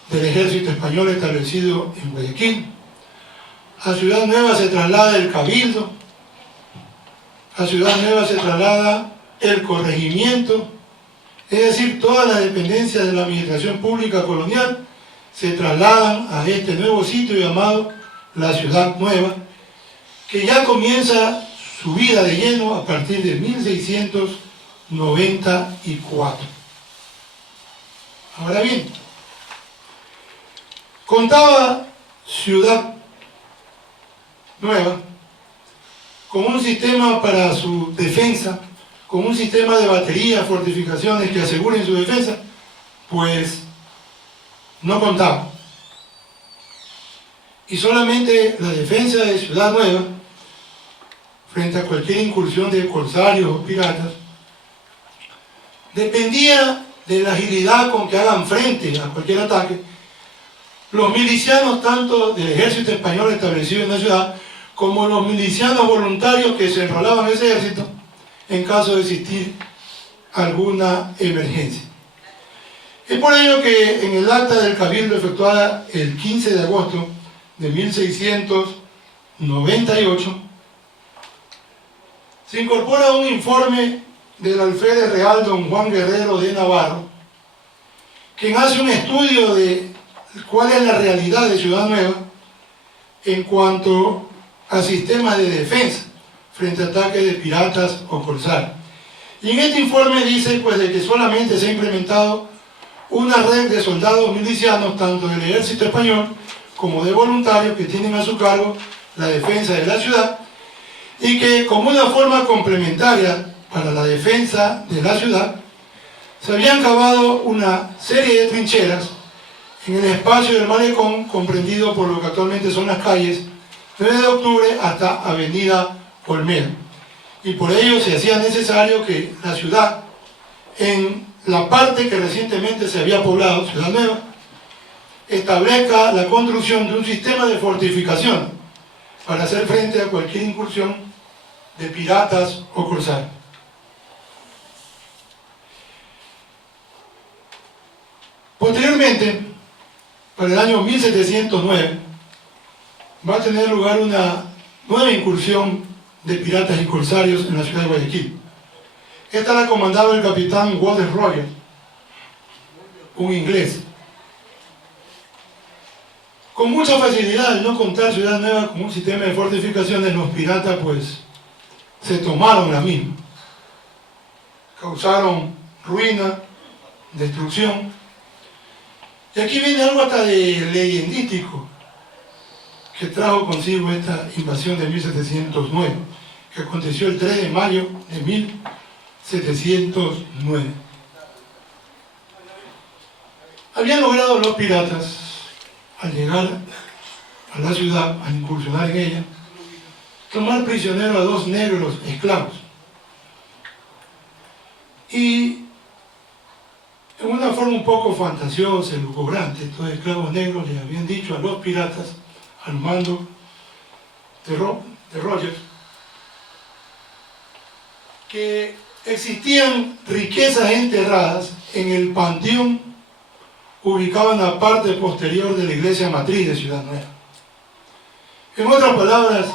del ejército español establecido en Guayaquil. A Ciudad Nueva se traslada el cabildo. A Ciudad Nueva se traslada el corregimiento. Es decir, todas las dependencias de la administración pública colonial se trasladan a este nuevo sitio llamado la Ciudad Nueva, que ya comienza su vida de lleno a partir de 1694. Ahora bien, contaba Ciudad Nueva con un sistema para su defensa, con un sistema de baterías, fortificaciones que aseguren su defensa, pues no contaba. Y solamente la defensa de Ciudad Nueva, frente a cualquier incursión de corsarios o piratas, dependía de la agilidad con que hagan frente a cualquier ataque los milicianos tanto del ejército español establecido en la ciudad, como los milicianos voluntarios que se enrolaban en ese ejército en caso de existir alguna emergencia. Es por ello que en el acta del Cabildo efectuada el 15 de agosto de 1698 se incorpora un informe del alférez real don Juan Guerrero de Navarro, quien hace un estudio de cuál es la realidad de Ciudad Nueva en cuanto a sistemas de defensa frente a ataques de piratas o corsarios. Y en este informe dice pues de que solamente se ha implementado una red de soldados milicianos, tanto del ejército español como de voluntarios, que tienen a su cargo la defensa de la ciudad, y que como una forma complementaria para la defensa de la ciudad, se habían cavado una serie de trincheras en el espacio del malecón, comprendido por lo que actualmente son las calles 9 de octubre hasta Avenida Olmedo. Y por ello se hacía necesario que la ciudad, en la parte que recientemente se había poblado, Ciudad Nueva, establezca la construcción de un sistema de fortificación para hacer frente a cualquier incursión de piratas o corsarios. Posteriormente, para el año 1709, va a tener lugar una nueva incursión de piratas y corsarios en la ciudad de Guayaquil. Esta la comandaba el capitán Walter Rogers, un inglés. Con mucha facilidad, al no contar Ciudad Nueva con un sistema de fortificaciones, los piratas pues se tomaron la misma. Causaron ruina, destrucción. Y aquí viene algo hasta de leyendístico que trajo consigo esta invasión de 1709, que aconteció el 3 de mayo de 1709. Habían logrado los piratas, al llegar a la ciudad, al incursionar en ella, tomar prisionero a 2 negros esclavos. Y en una forma un poco fantasiosa y lucubrante, estos esclavos negros le habían dicho a los piratas, al mando de Rogers, que existían riquezas enterradas en el panteón ubicado en la parte posterior de la iglesia matriz de Ciudad Nueva. En otras palabras,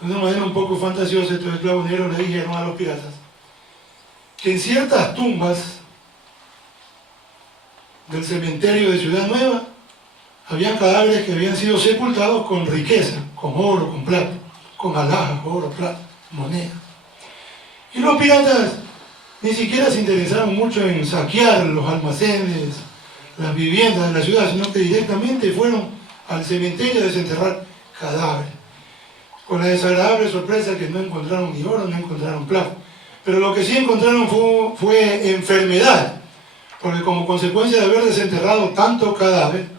de una manera un poco fantasiosa, estos esclavos negros le dijeron a los piratas que en ciertas tumbas del cementerio de Ciudad Nueva habían cadáveres que habían sido sepultados con riqueza, con oro, con plata, con alhajas, oro, plata, moneda. Y los piratas ni siquiera se interesaron mucho en saquear los almacenes, las viviendas de la ciudad, sino que directamente fueron al cementerio a desenterrar cadáveres, con la desagradable sorpresa que no encontraron ni oro, no encontraron plata. Pero lo que sí encontraron fue enfermedad, porque como consecuencia de haber desenterrado tanto cadáver,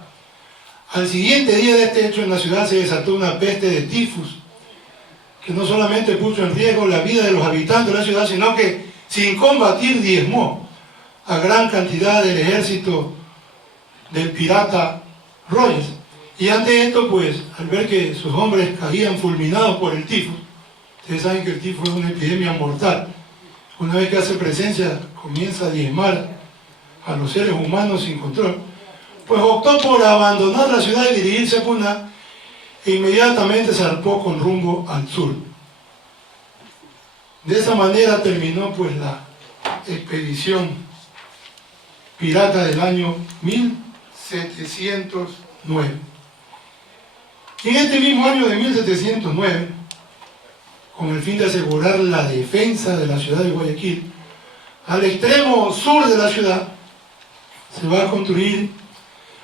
al siguiente día de este hecho en la ciudad se desató una peste de tifus, que no solamente puso en riesgo la vida de los habitantes de la ciudad, sino que sin combatir diezmó a gran cantidad del ejército del pirata Rogers. Y ante esto, pues, al ver que sus hombres caían fulminados por el tifus, ustedes saben que el tifus es una epidemia mortal, una vez que hace presencia comienza a diezmar a los seres humanos sin control, pues optó por abandonar la ciudad y dirigirse a Puná, e inmediatamente zarpó con rumbo al sur. De esa manera terminó pues la expedición pirata del año 1709. Y en este mismo año de 1709, con el fin de asegurar la defensa de la ciudad de Guayaquil, al extremo sur de la ciudad se va a construir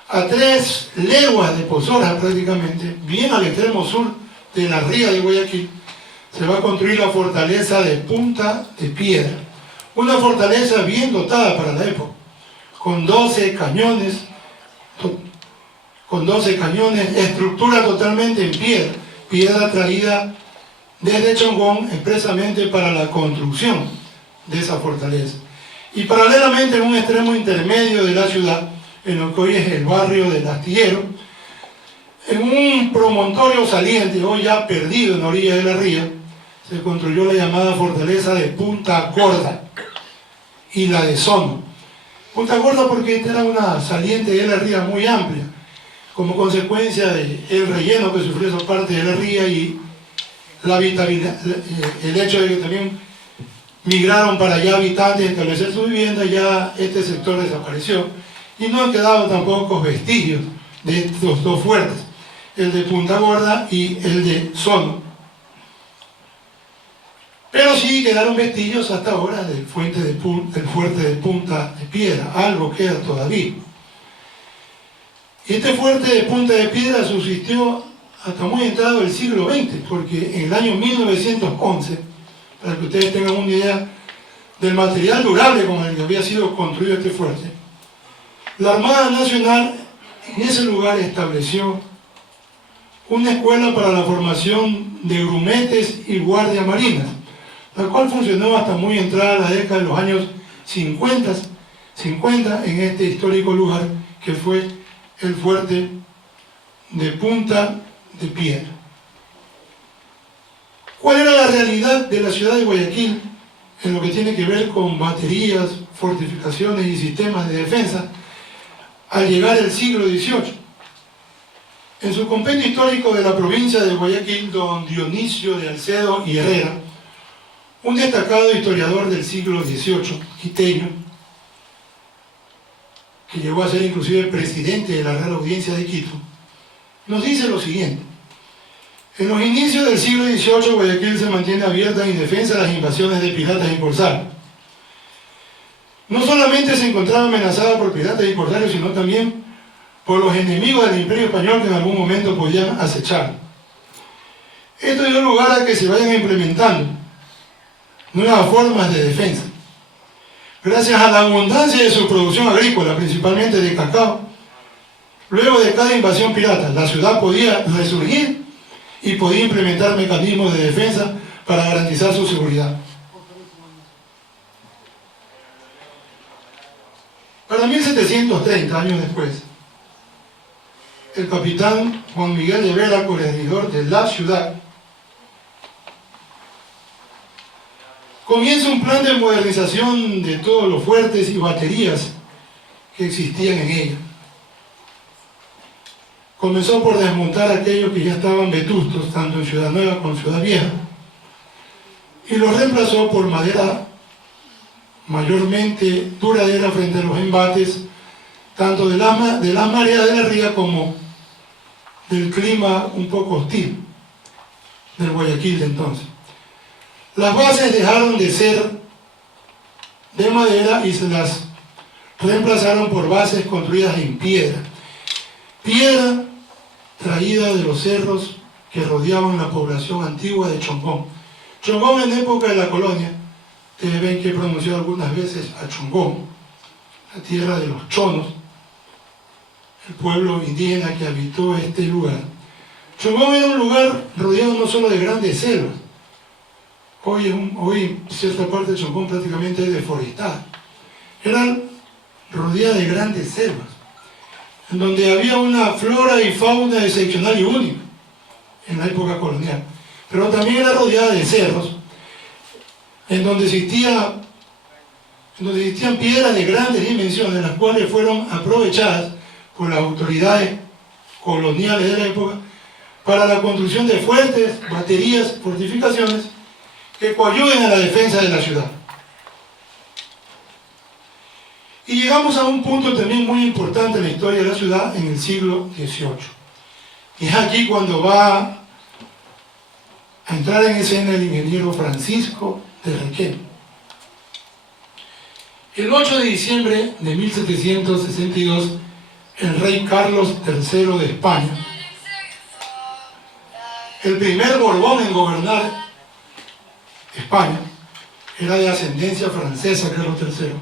a 3 leguas de Pozola prácticamente, bien al extremo sur de la ría de Guayaquil, se va a construir la fortaleza de Punta de Piedra, una fortaleza bien dotada para la época, con 12 cañones, estructura totalmente en piedra traída desde Chongón expresamente para la construcción de esa fortaleza. Y paralelamente en un extremo intermedio de la ciudad, en lo que hoy es el barrio del Astillero, en un promontorio saliente, hoy ya perdido en la orilla de la ría, se construyó la llamada fortaleza de Punta Gorda y la de Sono. Punta Gorda porque esta era una saliente de la ría muy amplia, como consecuencia del relleno que sufrió esa parte de la ría y la habitabilidad, el hecho de que también migraron para allá habitantes a establecer su vivienda, ya este sector desapareció y no han quedado tampoco vestigios de estos dos fuertes, el de Punta Gorda y el de Sono. Pero sí quedaron vestigios hasta ahora del fuerte de Punta de Piedra, algo queda todavía. Y este fuerte de Punta de Piedra subsistió hasta muy entrado el siglo XX, porque en el año 1911, para que ustedes tengan una idea del material durable con el que había sido construido este fuerte, la Armada Nacional en ese lugar estableció una escuela para la formación de grumetes y guardias marinas, la cual funcionó hasta muy entrada la década de los años 50 en este histórico lugar que fue el fuerte de Punta de Piedra. ¿Cuál era la realidad de la ciudad de Guayaquil en lo que tiene que ver con baterías, fortificaciones y sistemas de defensa al llegar el siglo XVIII? En su compendio histórico de la provincia de Guayaquil, don Dionisio de Alcedo y Herrera, un destacado historiador del siglo XVIII, quiteño, que llegó a ser inclusive presidente de la Real Audiencia de Quito, nos dice lo siguiente: en los inicios del siglo XVIII, Guayaquil se mantiene abierta en defensa de las invasiones de piratas y corsarios. No solamente se encontraba amenazada por piratas y corsarios, sino también por los enemigos del Imperio Español que en algún momento podían acechar. Esto dio lugar a que se vayan implementando nuevas formas de defensa. Gracias a la abundancia de su producción agrícola, principalmente de cacao, luego de cada invasión pirata, la ciudad podía resurgir y podía implementar mecanismos de defensa para garantizar su seguridad. Para 1730, años después, el capitán Juan Miguel de Vera, corregidor de la ciudad, comienza un plan de modernización de todos los fuertes y baterías que existían en ella. Comenzó por desmontar aquellos que ya estaban vetustos, tanto en Ciudad Nueva como en Ciudad Vieja, y los reemplazó por madera mayormente duradera frente a los embates, tanto de las mareas de la ría como del clima un poco hostil del Guayaquil de entonces. Las bases dejaron de ser de madera y se las reemplazaron por bases construidas en piedra. Piedra traída de los cerros que rodeaban la población antigua de Chongón. Chongón, en época de la colonia, ustedes ven que he pronunciado algunas veces a Chongón, la tierra de los chonos, el pueblo indígena que habitó este lugar. Chongón era un lugar rodeado no solo de grandes selvas. Hoy cierta parte de Chongón prácticamente es deforestada. Era rodeada de grandes selvas, en donde había una flora y fauna excepcional y única en la época colonial. Pero también era rodeada de cerros, en donde existían piedras de grandes dimensiones, las cuales fueron aprovechadas por las autoridades coloniales de la época para la construcción de fuertes, baterías, fortificaciones que coayuden a la defensa de la ciudad. Y llegamos a un punto también muy importante en la historia de la ciudad en el siglo XVIII. Y es aquí cuando va a entrar en escena el ingeniero Francisco de Requena. El 8 de diciembre de 1762, el rey Carlos III de España, el primer Borbón en gobernar España, era de ascendencia francesa, Carlos III,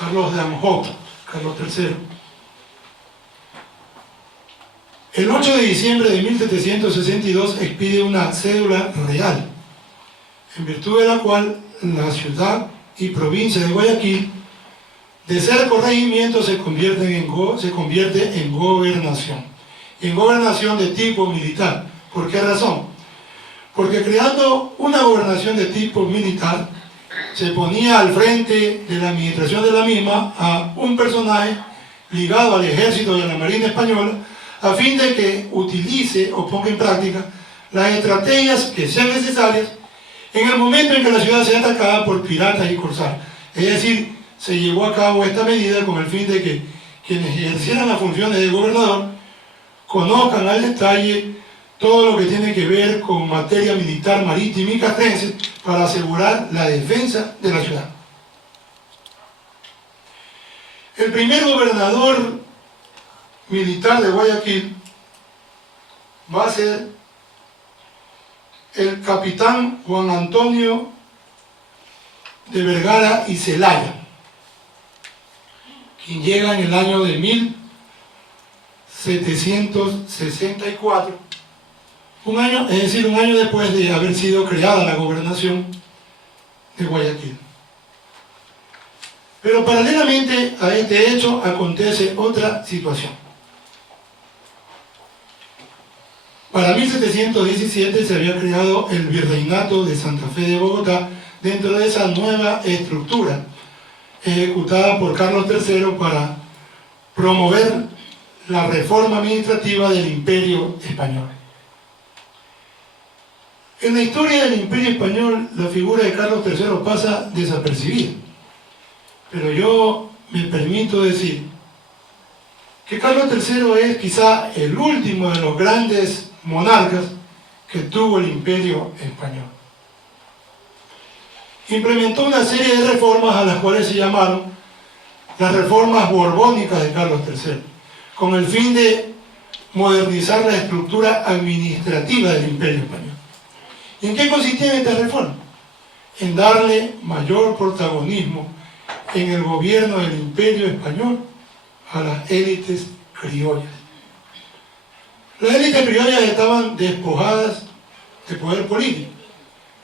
Carlos de Anjou, Carlos III. El 8 de diciembre de 1762 expide una cédula real, en virtud de la cual la ciudad y provincia de Guayaquil, de ser corregimiento, se convierte en gobernación. Y en gobernación de tipo militar. ¿Por qué razón? Porque creando una gobernación de tipo militar, se ponía al frente de la administración de la misma a un personaje ligado al ejército y a la marina española, a fin de que utilice o ponga en práctica las estrategias que sean necesarias en el momento en que la ciudad sea atacada por piratas y corsarios. Es decir, se llevó a cabo esta medida con el fin de que quienes ejercieran las funciones de gobernador conozcan al detalle todo lo que tiene que ver con materia militar, marítima y castrense para asegurar la defensa de la ciudad. El primer gobernador militar de Guayaquil va a ser el capitán Juan Antonio de Vergara y Zelaya, quien llega en el año de 1764, un año después de haber sido creada la gobernación de Guayaquil. Pero paralelamente a este hecho acontece otra situación. Para 1717 se había creado el Virreinato de Santa Fe de Bogotá dentro de esa nueva estructura ejecutada por Carlos III para promover la reforma administrativa del Imperio Español. En la historia del Imperio Español, la figura de Carlos III pasa desapercibida. Pero yo me permito decir que Carlos III es quizá el último de los grandes monarcas que tuvo el Imperio Español. Implementó una serie de reformas a las cuales se llamaron las reformas borbónicas de Carlos III, con el fin de modernizar la estructura administrativa del Imperio Español. ¿Y en qué consistían estas reformas? En darle mayor protagonismo en el gobierno del Imperio Español a las élites criollas. Las élites criollas estaban despojadas de poder político,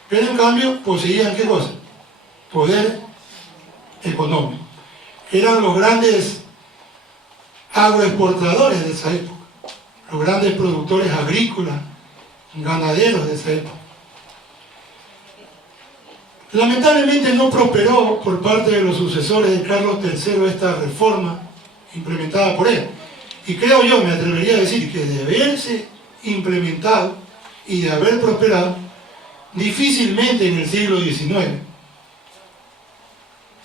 pero en cambio poseían ¿qué cosa? Poder económico. Eran los grandes agroexportadores de esa época, los grandes productores agrícolas, ganaderos de esa época. Lamentablemente no prosperó por parte de los sucesores de Carlos III esta reforma implementada por él. Y creo yo, me atrevería a decir que de haberse implementado y de haber prosperado, difícilmente en el siglo XIX,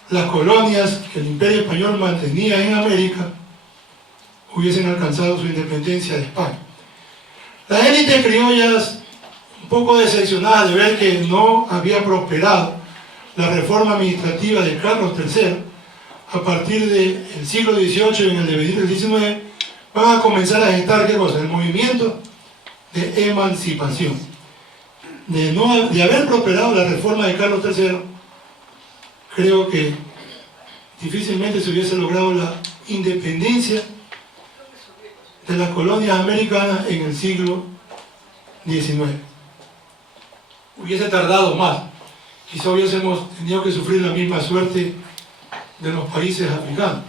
las colonias que el Imperio Español mantenía en América hubiesen alcanzado su independencia de España. Las élites criollas, un poco decepcionadas de ver que no había prosperado la reforma administrativa de Carlos III, a partir del siglo XVIII y en el devenir del XIX, van a comenzar a gestar ¿qué cosa? El movimiento de emancipación. De haber prosperado la reforma de Carlos III, creo que difícilmente se hubiese logrado la independencia de las colonias americanas en el siglo XIX. Hubiese tardado más. Quizá hubiésemos tenido que sufrir la misma suerte de los países africanos,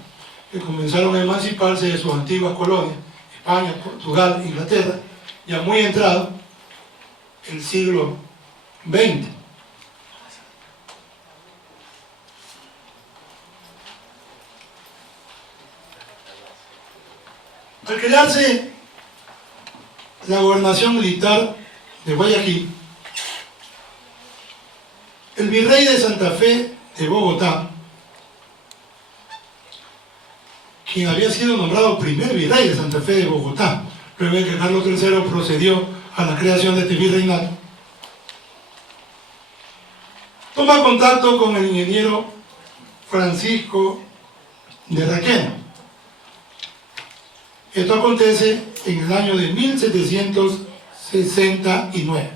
que comenzaron a emanciparse de sus antiguas colonias, España, Portugal, Inglaterra, ya muy entrado el siglo XX. Al crearse la gobernación militar de Guayaquil, el virrey de Santa Fe de Bogotá, quien había sido nombrado primer virrey de Santa Fe de Bogotá, luego de que Carlos III procedió a la creación de este virreinato, toma contacto con el ingeniero Francisco de Requena. Esto acontece en el año de 1769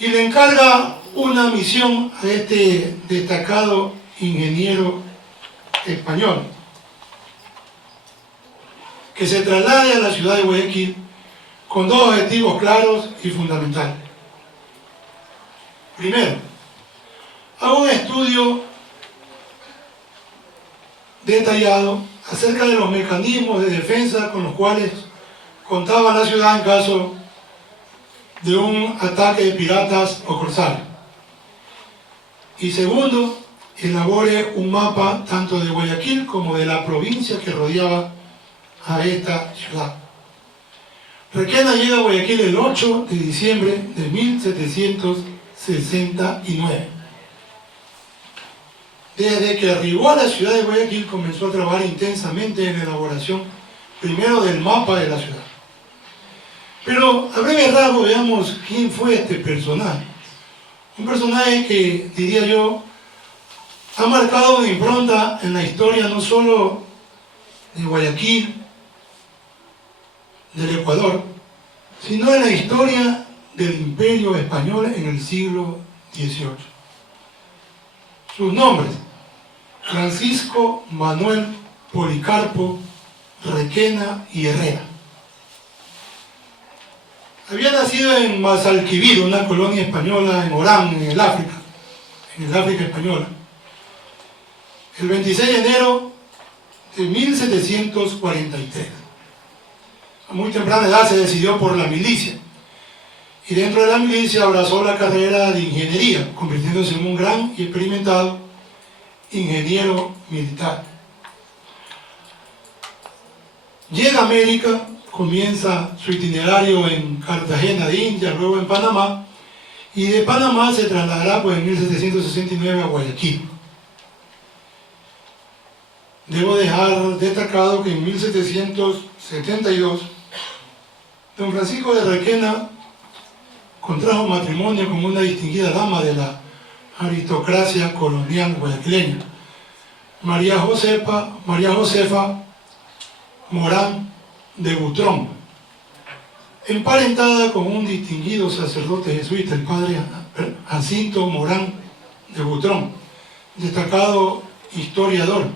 y le encarga una misión a este destacado ingeniero español, que se traslade a la ciudad de Guayaquil con dos objetivos claros y fundamentales. Primero, haga un estudio detallado acerca de los mecanismos de defensa con los cuales contaba la ciudad en caso de un ataque de piratas o corsarios. Y segundo, elabore un mapa tanto de Guayaquil como de la provincia que rodeaba a esta ciudad. Requena llega a Guayaquil el 8 de diciembre de 1769. Desde que arribó a la ciudad de Guayaquil comenzó a trabajar intensamente en la elaboración primero del mapa de la ciudad. Pero a breve rasgo veamos quién fue este personaje. Un personaje que, diría yo, ha marcado una impronta en la historia no solo de Guayaquil, del Ecuador, sino en la historia del Imperio Español en el siglo XVIII. Sus nombres: Francisco Manuel Policarpo Requena y Herrera. Había nacido en Mazalquivir, una colonia española en Orán, en el África española, el 26 de enero de 1743. A muy temprana edad se decidió por la milicia, y dentro de la milicia abrazó la carrera de ingeniería, convirtiéndose en un gran y experimentado ingeniero militar. Llega a América, comienza su itinerario en Cartagena de Indias, luego en Panamá, y de Panamá se trasladará en 1769 a Guayaquil. Debo dejar destacado que en 1772 don Francisco de Requena contrajo matrimonio con una distinguida dama de la aristocracia colonial guayaquileña, María Josefa Morán de Butrón, emparentada con un distinguido sacerdote jesuita, el padre Jacinto Morán de Butrón, destacado historiador,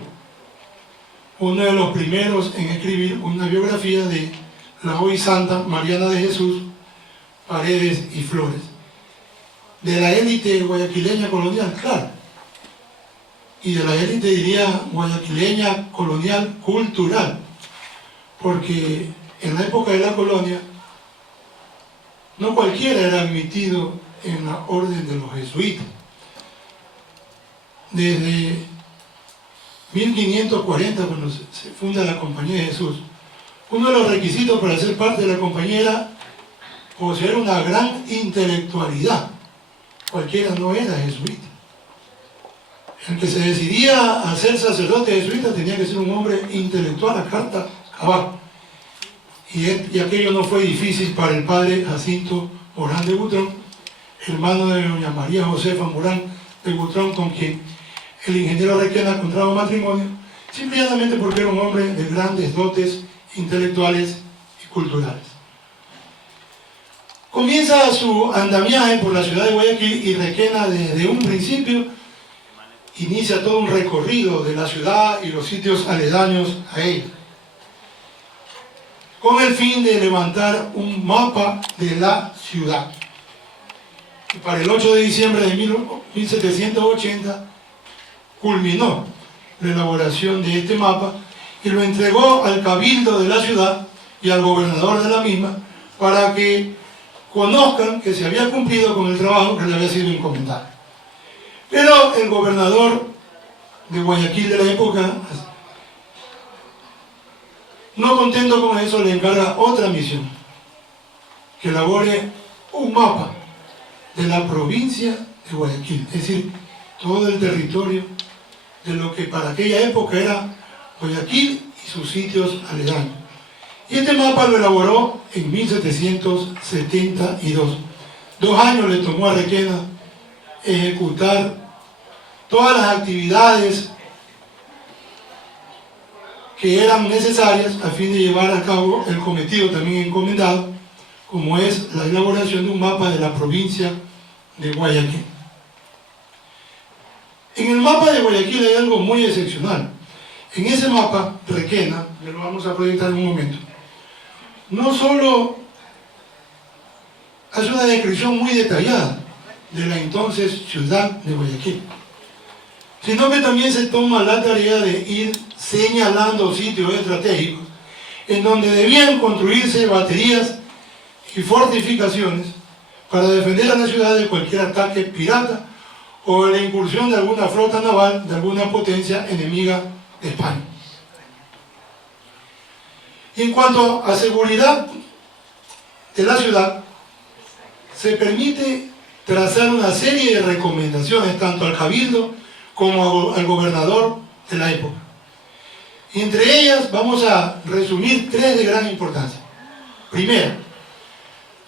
uno de los primeros en escribir una biografía de la hoy santa Mariana de Jesús Paredes y Flores, de la élite guayaquileña colonial, claro, y de la élite, diría, guayaquileña colonial cultural, porque en la época de la colonia no cualquiera era admitido en la orden de los jesuitas. Desde 1540, cuando se funda la Compañía de Jesús, uno de los requisitos para ser parte de la compañía era poseer una gran intelectualidad. Cualquiera no era jesuita. El que se decidía a ser sacerdote jesuita tenía que ser un hombre intelectual a carta cabal. Y aquello no fue difícil para el padre Jacinto Morán de Butrón, hermano de doña María Josefa Morán de Butrón, con quien el ingeniero Requena contrajo matrimonio, simplemente porque era un hombre de grandes dotes intelectuales y culturales. Comienza su andamiaje por la ciudad de Guayaquil y Requena desde un principio inicia todo un recorrido de la ciudad y los sitios aledaños a ella, con el fin de levantar un mapa de la ciudad. Y para el 8 de diciembre de 1780 culminó la elaboración de este mapa y lo entregó al cabildo de la ciudad y al gobernador de la misma para que conozcan que se había cumplido con el trabajo que le había sido encomendado. Pero el gobernador de Guayaquil de la época, no contento con eso, le encarga otra misión: que elabore un mapa de la provincia de Guayaquil, es decir, todo el territorio de lo que para aquella época era Guayaquil y sus sitios aledaños. Y este mapa lo elaboró en 1772. 2 años le tomó a Requena ejecutar todas las actividades que eran necesarias a fin de llevar a cabo el cometido también encomendado, como es la elaboración de un mapa de la provincia de Guayaquil. En el mapa de Guayaquil hay algo muy excepcional. En ese mapa, Requena, que lo vamos a proyectar en un momento, no solo hace una descripción muy detallada de la entonces ciudad de Guayaquil, sino que también se toma la tarea de ir señalando sitios estratégicos en donde debían construirse baterías y fortificaciones para defender a la ciudad de cualquier ataque pirata o la incursión de alguna flota naval de alguna potencia enemiga de España. Y en cuanto a seguridad de la ciudad, se permite trazar una serie de recomendaciones tanto al cabildo como al gobernador de la época. Y entre ellas vamos a resumir tres de gran importancia. Primero,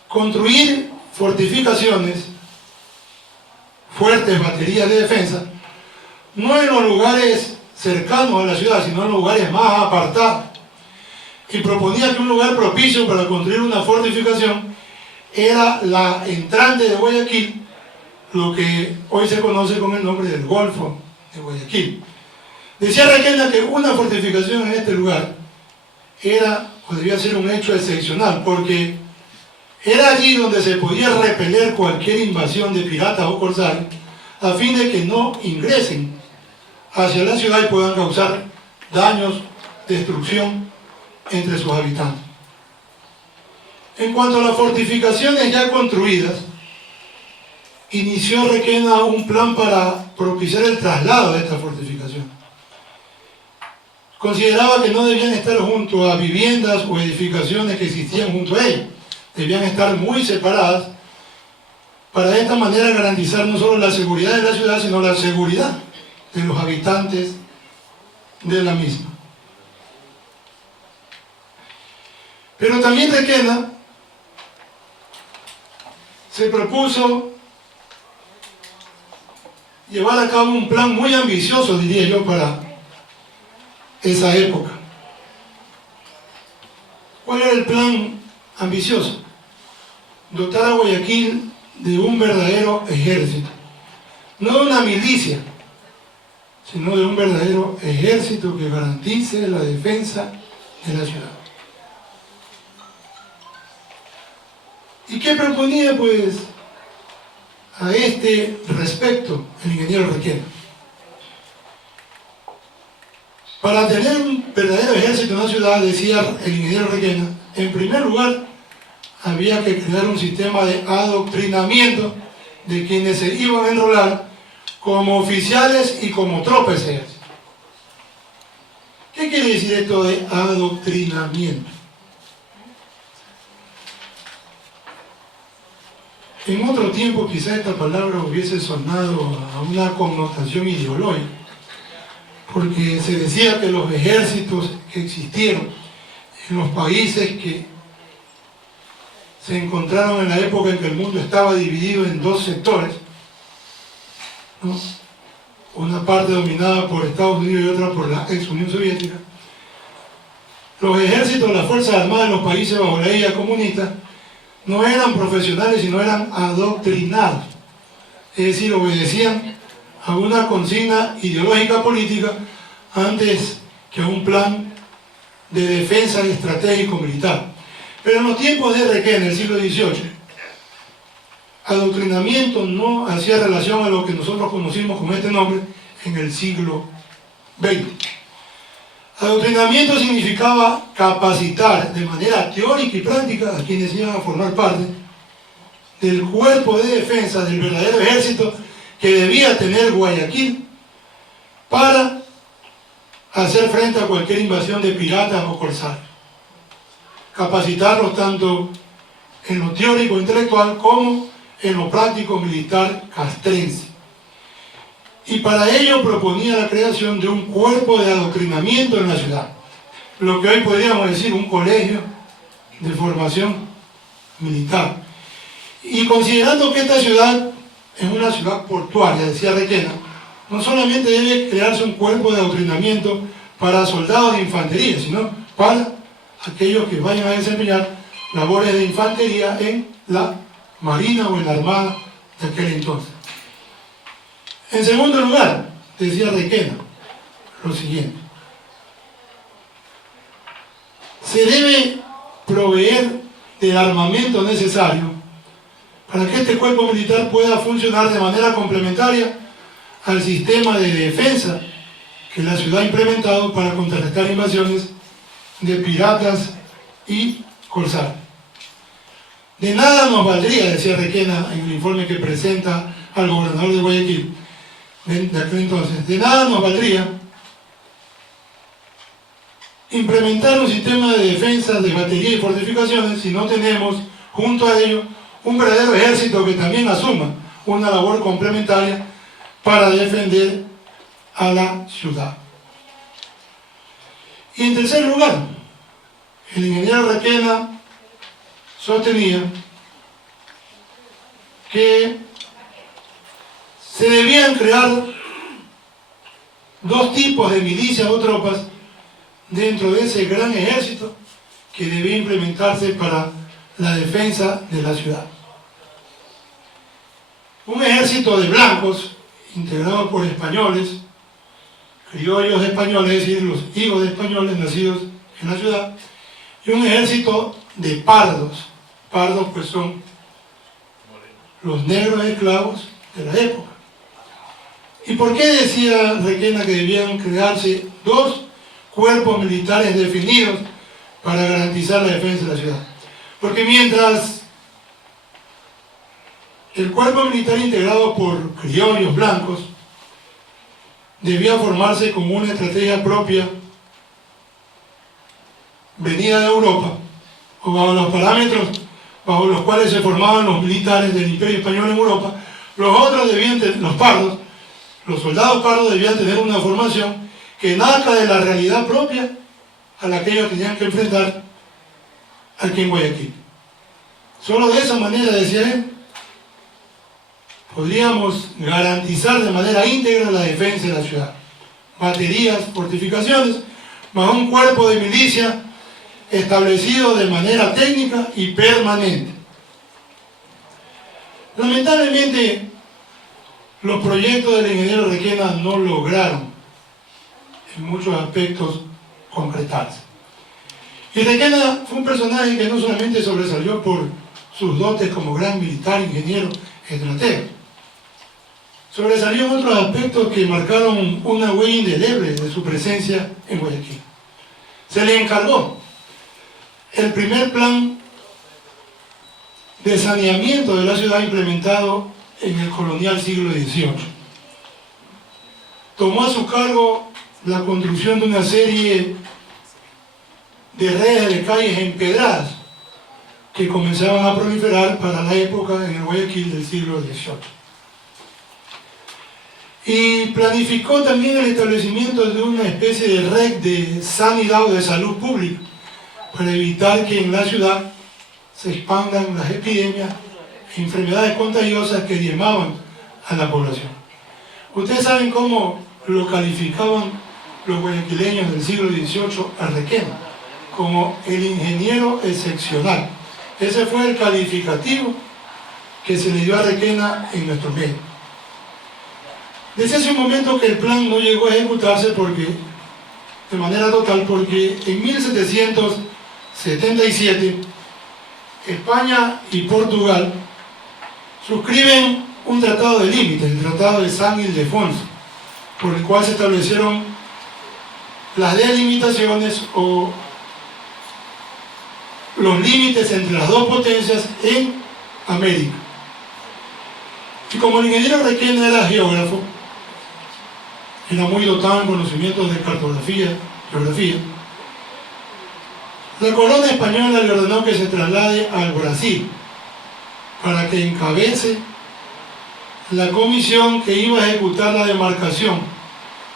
construir fortificaciones, fuertes baterías de defensa, no en los lugares cercanos a la ciudad, sino en los lugares más apartados. Y proponía que un lugar propicio para construir una fortificación era la entrante de Guayaquil, lo que hoy se conoce con el nombre del Golfo de Guayaquil. Decía Requena que una fortificación en este lugar podría ser un hecho excepcional, porque era allí donde se podía repeler cualquier invasión de piratas o corsarios, a fin de que no ingresen hacia la ciudad y puedan causar daños, destrucción entre sus habitantes. En cuanto a las fortificaciones ya construidas, inició Requena un plan para propiciar el traslado de estas fortificaciones. Consideraba que no debían estar junto a viviendas o edificaciones que existían junto a ellas, debían estar muy separadas para de esta manera garantizar no solo la seguridad de la ciudad, sino la seguridad de los habitantes de la misma. Pero también Requena se propuso llevar a cabo un plan muy ambicioso, diría yo, para esa época. ¿Cuál era el plan ambicioso? Dotar a Guayaquil de un verdadero ejército, no de una milicia, sino de un verdadero ejército que garantice la defensa de la ciudad. ¿Y qué proponía, pues, a este respecto el ingeniero Requena? Para tener un verdadero ejército en la ciudad, decía el ingeniero Requena, en primer lugar, había que crear un sistema de adoctrinamiento de quienes se iban a enrolar como oficiales y como tropas de ejército. ¿Qué quiere decir esto de adoctrinamiento? En otro tiempo quizá esta palabra hubiese sonado a una connotación ideológica, porque se decía que los ejércitos que existieron en los países que se encontraron en la época en que el mundo estaba dividido en dos sectores, ¿no? Una parte dominada por Estados Unidos y otra por la ex Unión Soviética. Los ejércitos, las fuerzas armadas de los países bajo la idea comunista, no eran profesionales, sino eran adoctrinados. Es decir, obedecían a una consigna ideológica política antes que a un plan de defensa estratégico militar. Pero en los tiempos de Requena, en el siglo XVIII, adoctrinamiento no hacía relación a lo que nosotros conocimos con este nombre en el siglo XX. Adoctrinamiento significaba capacitar de manera teórica y práctica a quienes iban a formar parte del cuerpo de defensa del verdadero ejército que debía tener Guayaquil para hacer frente a cualquier invasión de piratas o corsarios. Capacitarlos tanto en lo teórico intelectual como en lo práctico militar castrense. Y para ello proponía la creación de un cuerpo de adoctrinamiento en la ciudad, lo que hoy podríamos decir un colegio de formación militar. Y considerando que esta ciudad es una ciudad portuaria, decía Requena, no solamente debe crearse un cuerpo de adoctrinamiento para soldados de infantería, sino para aquellos que vayan a desempeñar labores de infantería en la Marina o en la Armada de aquel entonces. En segundo lugar, decía Requena lo siguiente: se debe proveer del armamento necesario para que este cuerpo militar pueda funcionar de manera complementaria al sistema de defensa que la ciudad ha implementado para contrarrestar invasiones de piratas y corsarios. De nada nos valdría, decía Requena en el informe que presenta al gobernador de Guayaquil, de aquel entonces. De nada nos valdría implementar un sistema de defensa de batería y fortificaciones si no tenemos junto a ello un verdadero ejército que también asuma una labor complementaria para defender a la ciudad. Y en tercer lugar, el ingeniero Requena sostenía que se debían crear dos tipos de milicias o tropas dentro de ese gran ejército que debía implementarse para la defensa de la ciudad. Un ejército de blancos, integrado por españoles, criollos españoles, es decir, los hijos de españoles nacidos en la ciudad, y un ejército de pardos. Pardos pues son los negros esclavos de la época. ¿Y por qué decía Requena que debían crearse dos cuerpos militares definidos para garantizar la defensa de la ciudad? Porque mientras el cuerpo militar integrado por criollos blancos debía formarse como una estrategia propia venida de Europa, o bajo los parámetros bajo los cuales se formaban los militares del Imperio Español en Europa, los otros debían tener, los soldados pardos debían tener una formación que nazca de la realidad propia a la que ellos tenían que enfrentar aquí en Guayaquil. Solo de esa manera, decía él, podríamos garantizar de manera íntegra la defensa de la ciudad. Baterías, fortificaciones, más un cuerpo de milicia establecido de manera técnica y permanente. Lamentablemente, los proyectos del ingeniero Requena no lograron en muchos aspectos concretarse. Y Requena fue un personaje que no solamente sobresalió por sus dotes como gran militar, ingeniero, estratega, sobresalió en otros aspectos que marcaron una huella indeleble de su presencia en Guayaquil. Se le encargó el primer plan de saneamiento de la ciudad implementado en el colonial siglo XVIII. Tomó a su cargo la construcción de una serie de redes de calles empedradas que comenzaban a proliferar para la época en el Guayaquil del siglo XVIII. Y planificó también el establecimiento de una especie de red de sanidad o de salud pública para evitar que en la ciudad se expandan las epidemias e enfermedades contagiosas que diezmaban a la población. Ustedes saben cómo lo calificaban los guayaquileños del siglo XVIII a Requena, como el ingeniero excepcional. Ese fue el calificativo que se le dio a Requena en nuestro medio. Desde hace un momento que el plan no llegó a ejecutarse de manera total, porque en 1777 España y Portugal suscriben un tratado de límites, el Tratado de San Ildefonso, por el cual se establecieron las delimitaciones o los límites entre las dos potencias en América. Y como el ingeniero Requena era geógrafo, era muy dotado en conocimientos de cartografía, geografía, la corona española le ordenó que se traslade al Brasil para que encabece la comisión que iba a ejecutar la demarcación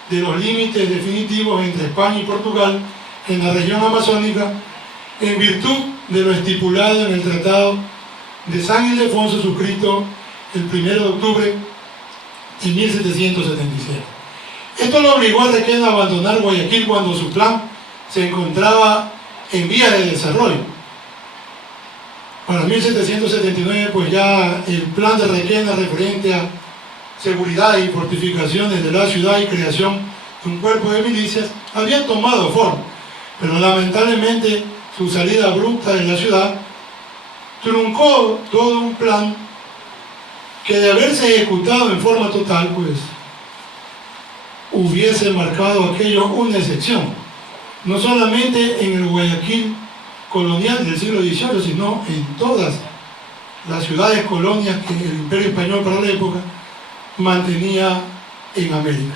de los límites definitivos entre España y Portugal en la región amazónica, en virtud de lo estipulado en el Tratado de San Ildefonso, suscrito el 1 de octubre de 1777. Esto lo obligó a Requena a abandonar Guayaquil cuando su plan se encontraba en vías de desarrollo. Para 1779, pues ya el plan de Requena referente a seguridad y fortificaciones de la ciudad y creación de un cuerpo de milicias había tomado forma, pero lamentablemente su salida abrupta de la ciudad truncó todo un plan que, de haberse ejecutado en forma total, pues hubiese marcado aquello una excepción, no solamente en el Guayaquil colonial del siglo XVIII, sino en todas las ciudades colonias que el Imperio Español para la época mantenía en América.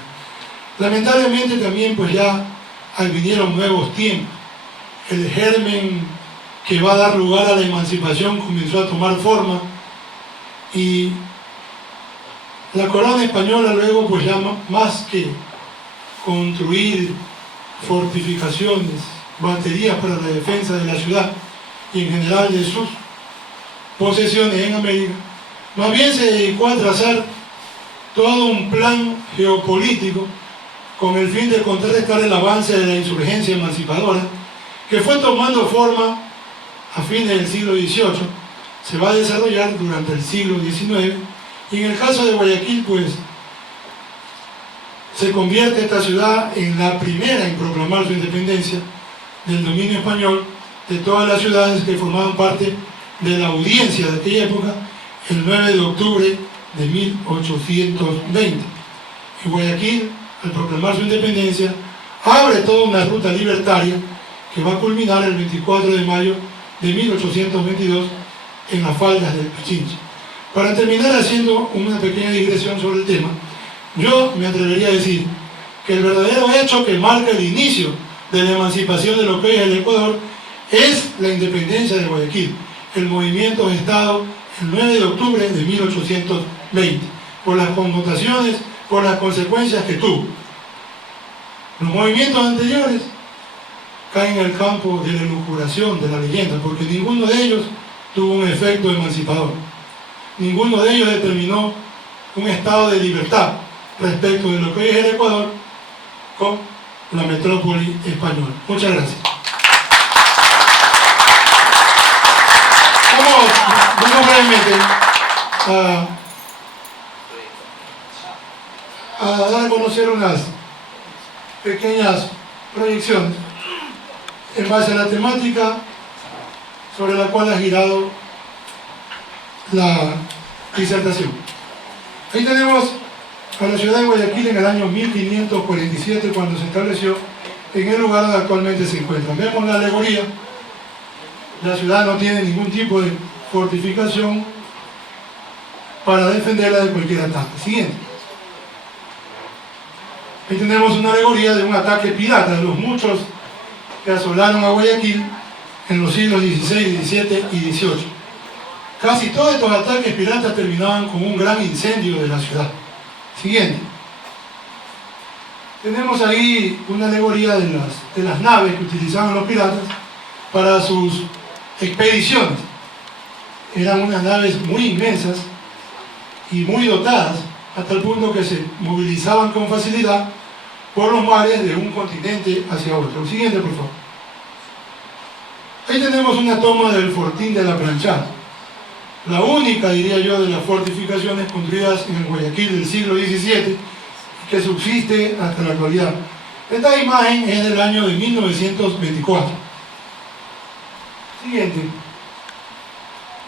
Lamentablemente también pues ya vinieron nuevos tiempos. El germen que va a dar lugar a la emancipación comenzó a tomar forma y la corona española luego pues ya más que construir fortificaciones, baterías para la defensa de la ciudad y en general de sus posesiones en América, más bien se dedicó a trazar todo un plan geopolítico con el fin de contrarrestar el avance de la insurgencia emancipadora que fue tomando forma a fines del siglo XVIII, se va a desarrollar durante el siglo XIX y en el caso de Guayaquil pues se convierte esta ciudad en la primera en proclamar su independencia del dominio español de todas las ciudades que formaban parte de la audiencia de aquella época el 9 de octubre de 1820. Y Guayaquil, al proclamar su independencia, abre toda una ruta libertaria que va a culminar el 24 de mayo de 1822 en las faldas del Pichincha. Para terminar haciendo una pequeña digresión sobre el tema, yo me atrevería a decir que el verdadero hecho que marca el inicio de la emancipación de lo que es el Ecuador es la independencia de Guayaquil, el movimiento gestado el 9 de octubre de 1820, por las connotaciones, por las consecuencias que tuvo. Los movimientos anteriores caen en el campo de la elucubración, de la leyenda, porque ninguno de ellos tuvo un efecto emancipador. Ninguno de ellos determinó un estado de libertad respecto de lo que es el Ecuador con la metrópoli española. Muchas gracias. Vamos brevemente a dar a conocer unas pequeñas proyecciones en base a la temática sobre la cual ha girado la disertación. Ahí tenemos a la ciudad de Guayaquil en el año 1547, cuando se estableció en el lugar donde actualmente se encuentra. Vemos la alegoría. La ciudad no tiene ningún tipo de fortificación para defenderla de cualquier ataque. Siguiente. Ahí tenemos una alegoría de un ataque pirata, de los muchos que asolaron a Guayaquil en los siglos XVI, XVII y XVIII. Casi todos estos ataques piratas terminaban con un gran incendio de la ciudad. Siguiente. Tenemos ahí una alegoría de las naves que utilizaban los piratas para sus expediciones. Eran unas naves muy inmensas y muy dotadas, hasta el punto que se movilizaban con facilidad por los mares de un continente hacia otro. Siguiente, por favor. Ahí tenemos una toma del fortín de la Planchada, la única, diría yo, de las fortificaciones construidas en el Guayaquil del siglo XVII que subsiste hasta la actualidad. Esta imagen es del año de 1924. Siguiente.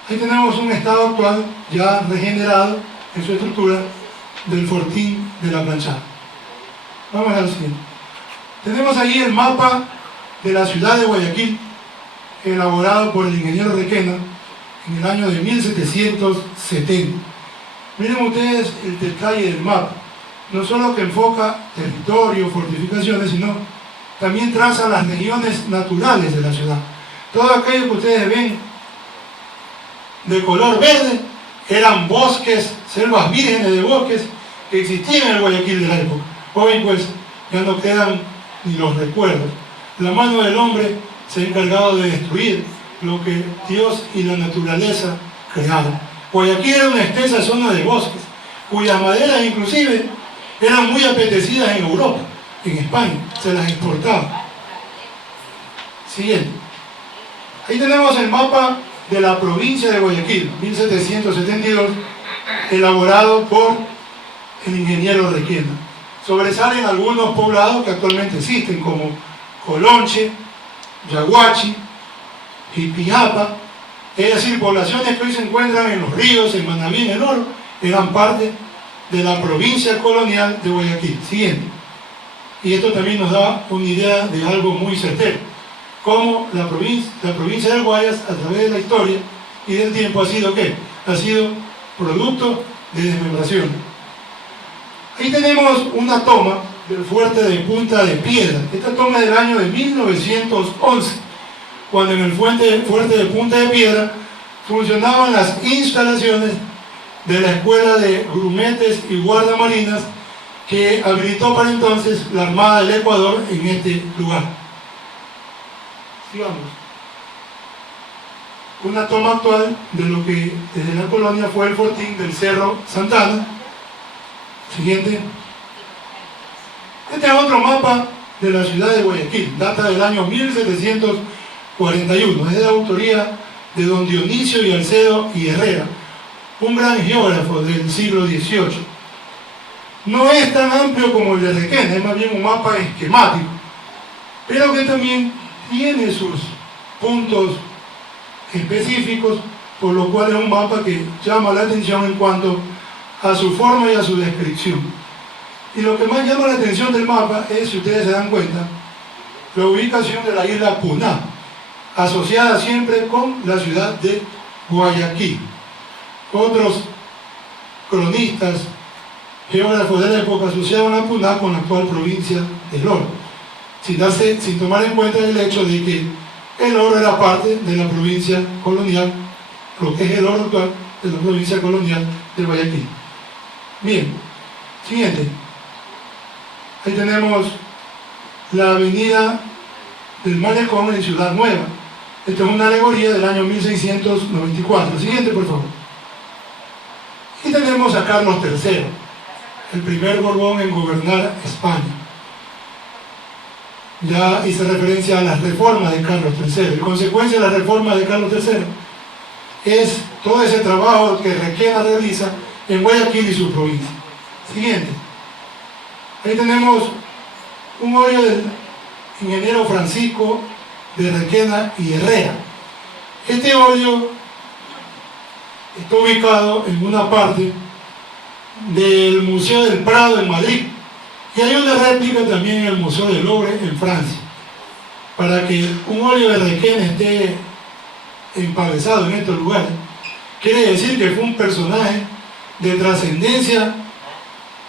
Ahí tenemos un estado actual ya regenerado en su estructura del fortín de la Planchada. Vamos al siguiente. Tenemos ahí el mapa de la ciudad de Guayaquil, elaborado por el ingeniero Requena en el año de 1770. Miren ustedes el detalle del mapa, no solo que enfoca territorio, fortificaciones, sino también traza las regiones naturales de la ciudad. Todo aquello que ustedes ven de color verde eran bosques, selvas vírgenes de bosques que existían en el Guayaquil de la época. Hoy pues ya no quedan ni los recuerdos. La mano del hombre se ha encargado de destruir lo que Dios y la naturaleza crearon. Guayaquil era una extensa zona de bosques, cuyas maderas inclusive eran muy apetecidas en Europa, en España, se las exportaba. Siguiente. Ahí tenemos el mapa de la provincia de Guayaquil, 1772, elaborado por el ingeniero Requena. Sobresalen algunos poblados que actualmente existen, como Colonche, Yaguachi, Jipijapa, es decir, poblaciones que hoy se encuentran en los ríos, en Manaví, en el Oro, eran parte de la provincia colonial de Guayaquil. Siguiente. Y esto también nos da una idea de algo muy certero, cómo la provincia del Guayas, a través de la historia y del tiempo, ha sido ¿qué? Ha sido producto de desmembración. Ahí tenemos una toma del fuerte de Punta de Piedra. Esta toma es del año de 1911, cuando en el fuerte de Punta de Piedra funcionaban las instalaciones de la Escuela de Grumetes y Guardamarinas que habilitó para entonces la Armada del Ecuador en este lugar. Sigamos. Una toma actual de lo que desde la colonia fue el fortín del Cerro Santana. Siguiente. Este es otro mapa de la ciudad de Guayaquil, data del año 1741, es de la autoría de don Dionisio y Alcedo y Herrera, un gran geógrafo del siglo XVIII. No es tan amplio como el de Requena, es más bien un mapa esquemático, pero que también tiene sus puntos específicos, por lo cual es un mapa que llama la atención en cuanto a su forma y a su descripción. Y lo que más llama la atención del mapa es, si ustedes se dan cuenta, la ubicación de la isla Puná, asociada siempre con la ciudad de Guayaquil. Otros cronistas, geógrafos de la época asociaban a Puná con la actual provincia del Oro, sin tomar en cuenta el hecho de que el Oro era parte de la provincia colonial, lo que es el Oro actual de la provincia colonial de Guayaquil. Bien, siguiente. Ahí tenemos la avenida del Malecón en Ciudad Nueva. Esta es una alegoría del año 1694. Siguiente, por favor. Y tenemos a Carlos III, el primer Borbón en gobernar España. Ya hice referencia a las reformas de Carlos III. En consecuencia de las reformas de Carlos III es todo ese trabajo que Requena realiza en Guayaquil y su provincia. Siguiente. Ahí tenemos un óleo del ingeniero Francisco de Requena y Herrera. Este óleo está ubicado en una parte del Museo del Prado en Madrid, y hay una réplica también en el Museo del Louvre en Francia. Para que un óleo de Requena esté empavesado en estos lugares, quiere decir que fue un personaje de trascendencia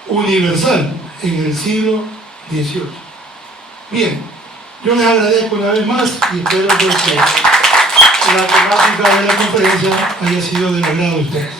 universal en el siglo XVIII. Bien, yo les agradezco una vez más y espero que la temática de la conferencia haya sido del agrado de ustedes.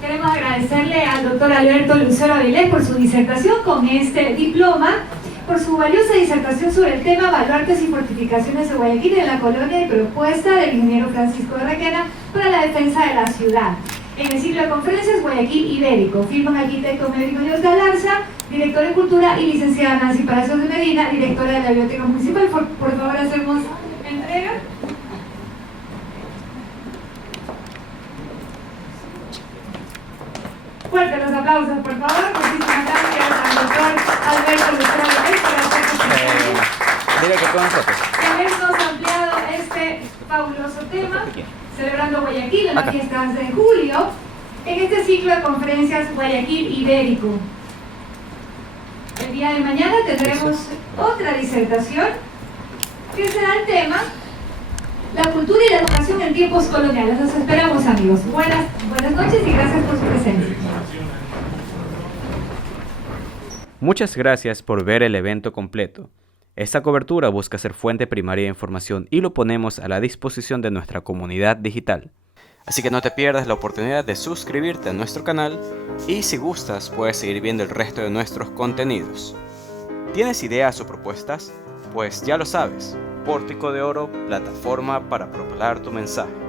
Queremos agradecerle al doctor Alberto Lucero Avilés por su disertación con este diploma, por su valiosa disertación sobre el tema Baluartes y fortificaciones de Guayaquil en la colonia y propuesta del ingeniero Francisco de Requena para la defensa de la ciudad. En el ciclo de conferencias Guayaquil Ibérico, firman arquitecto Melvin Hoyos Galarza, director de Cultura, y licenciada Nancy Palacios de Medina, directora de la Biblioteca Municipal. Por favor, hacemos entrega. Fuerte los aplausos, por favor. Muchísimas gracias al doctor Alberto Lucero Avilés por Dile que con nosotros. habernos ampliado este fabuloso tema, celebrando Guayaquil en las fiestas de julio, en este ciclo de conferencias Guayaquil Ibérico. El día de mañana tendremos otra disertación que será el tema la cultura y la educación en tiempos coloniales. Los esperamos, amigos. Buenas noches y gracias por su presencia. Muchas gracias por ver el evento completo. Esta cobertura busca ser fuente primaria de información y lo ponemos a la disposición de nuestra comunidad digital. Así que no te pierdas la oportunidad de suscribirte a nuestro canal y si gustas puedes seguir viendo el resto de nuestros contenidos. ¿Tienes ideas o propuestas? Pues ya lo sabes, Pórtico de Oro, plataforma para propagar tu mensaje.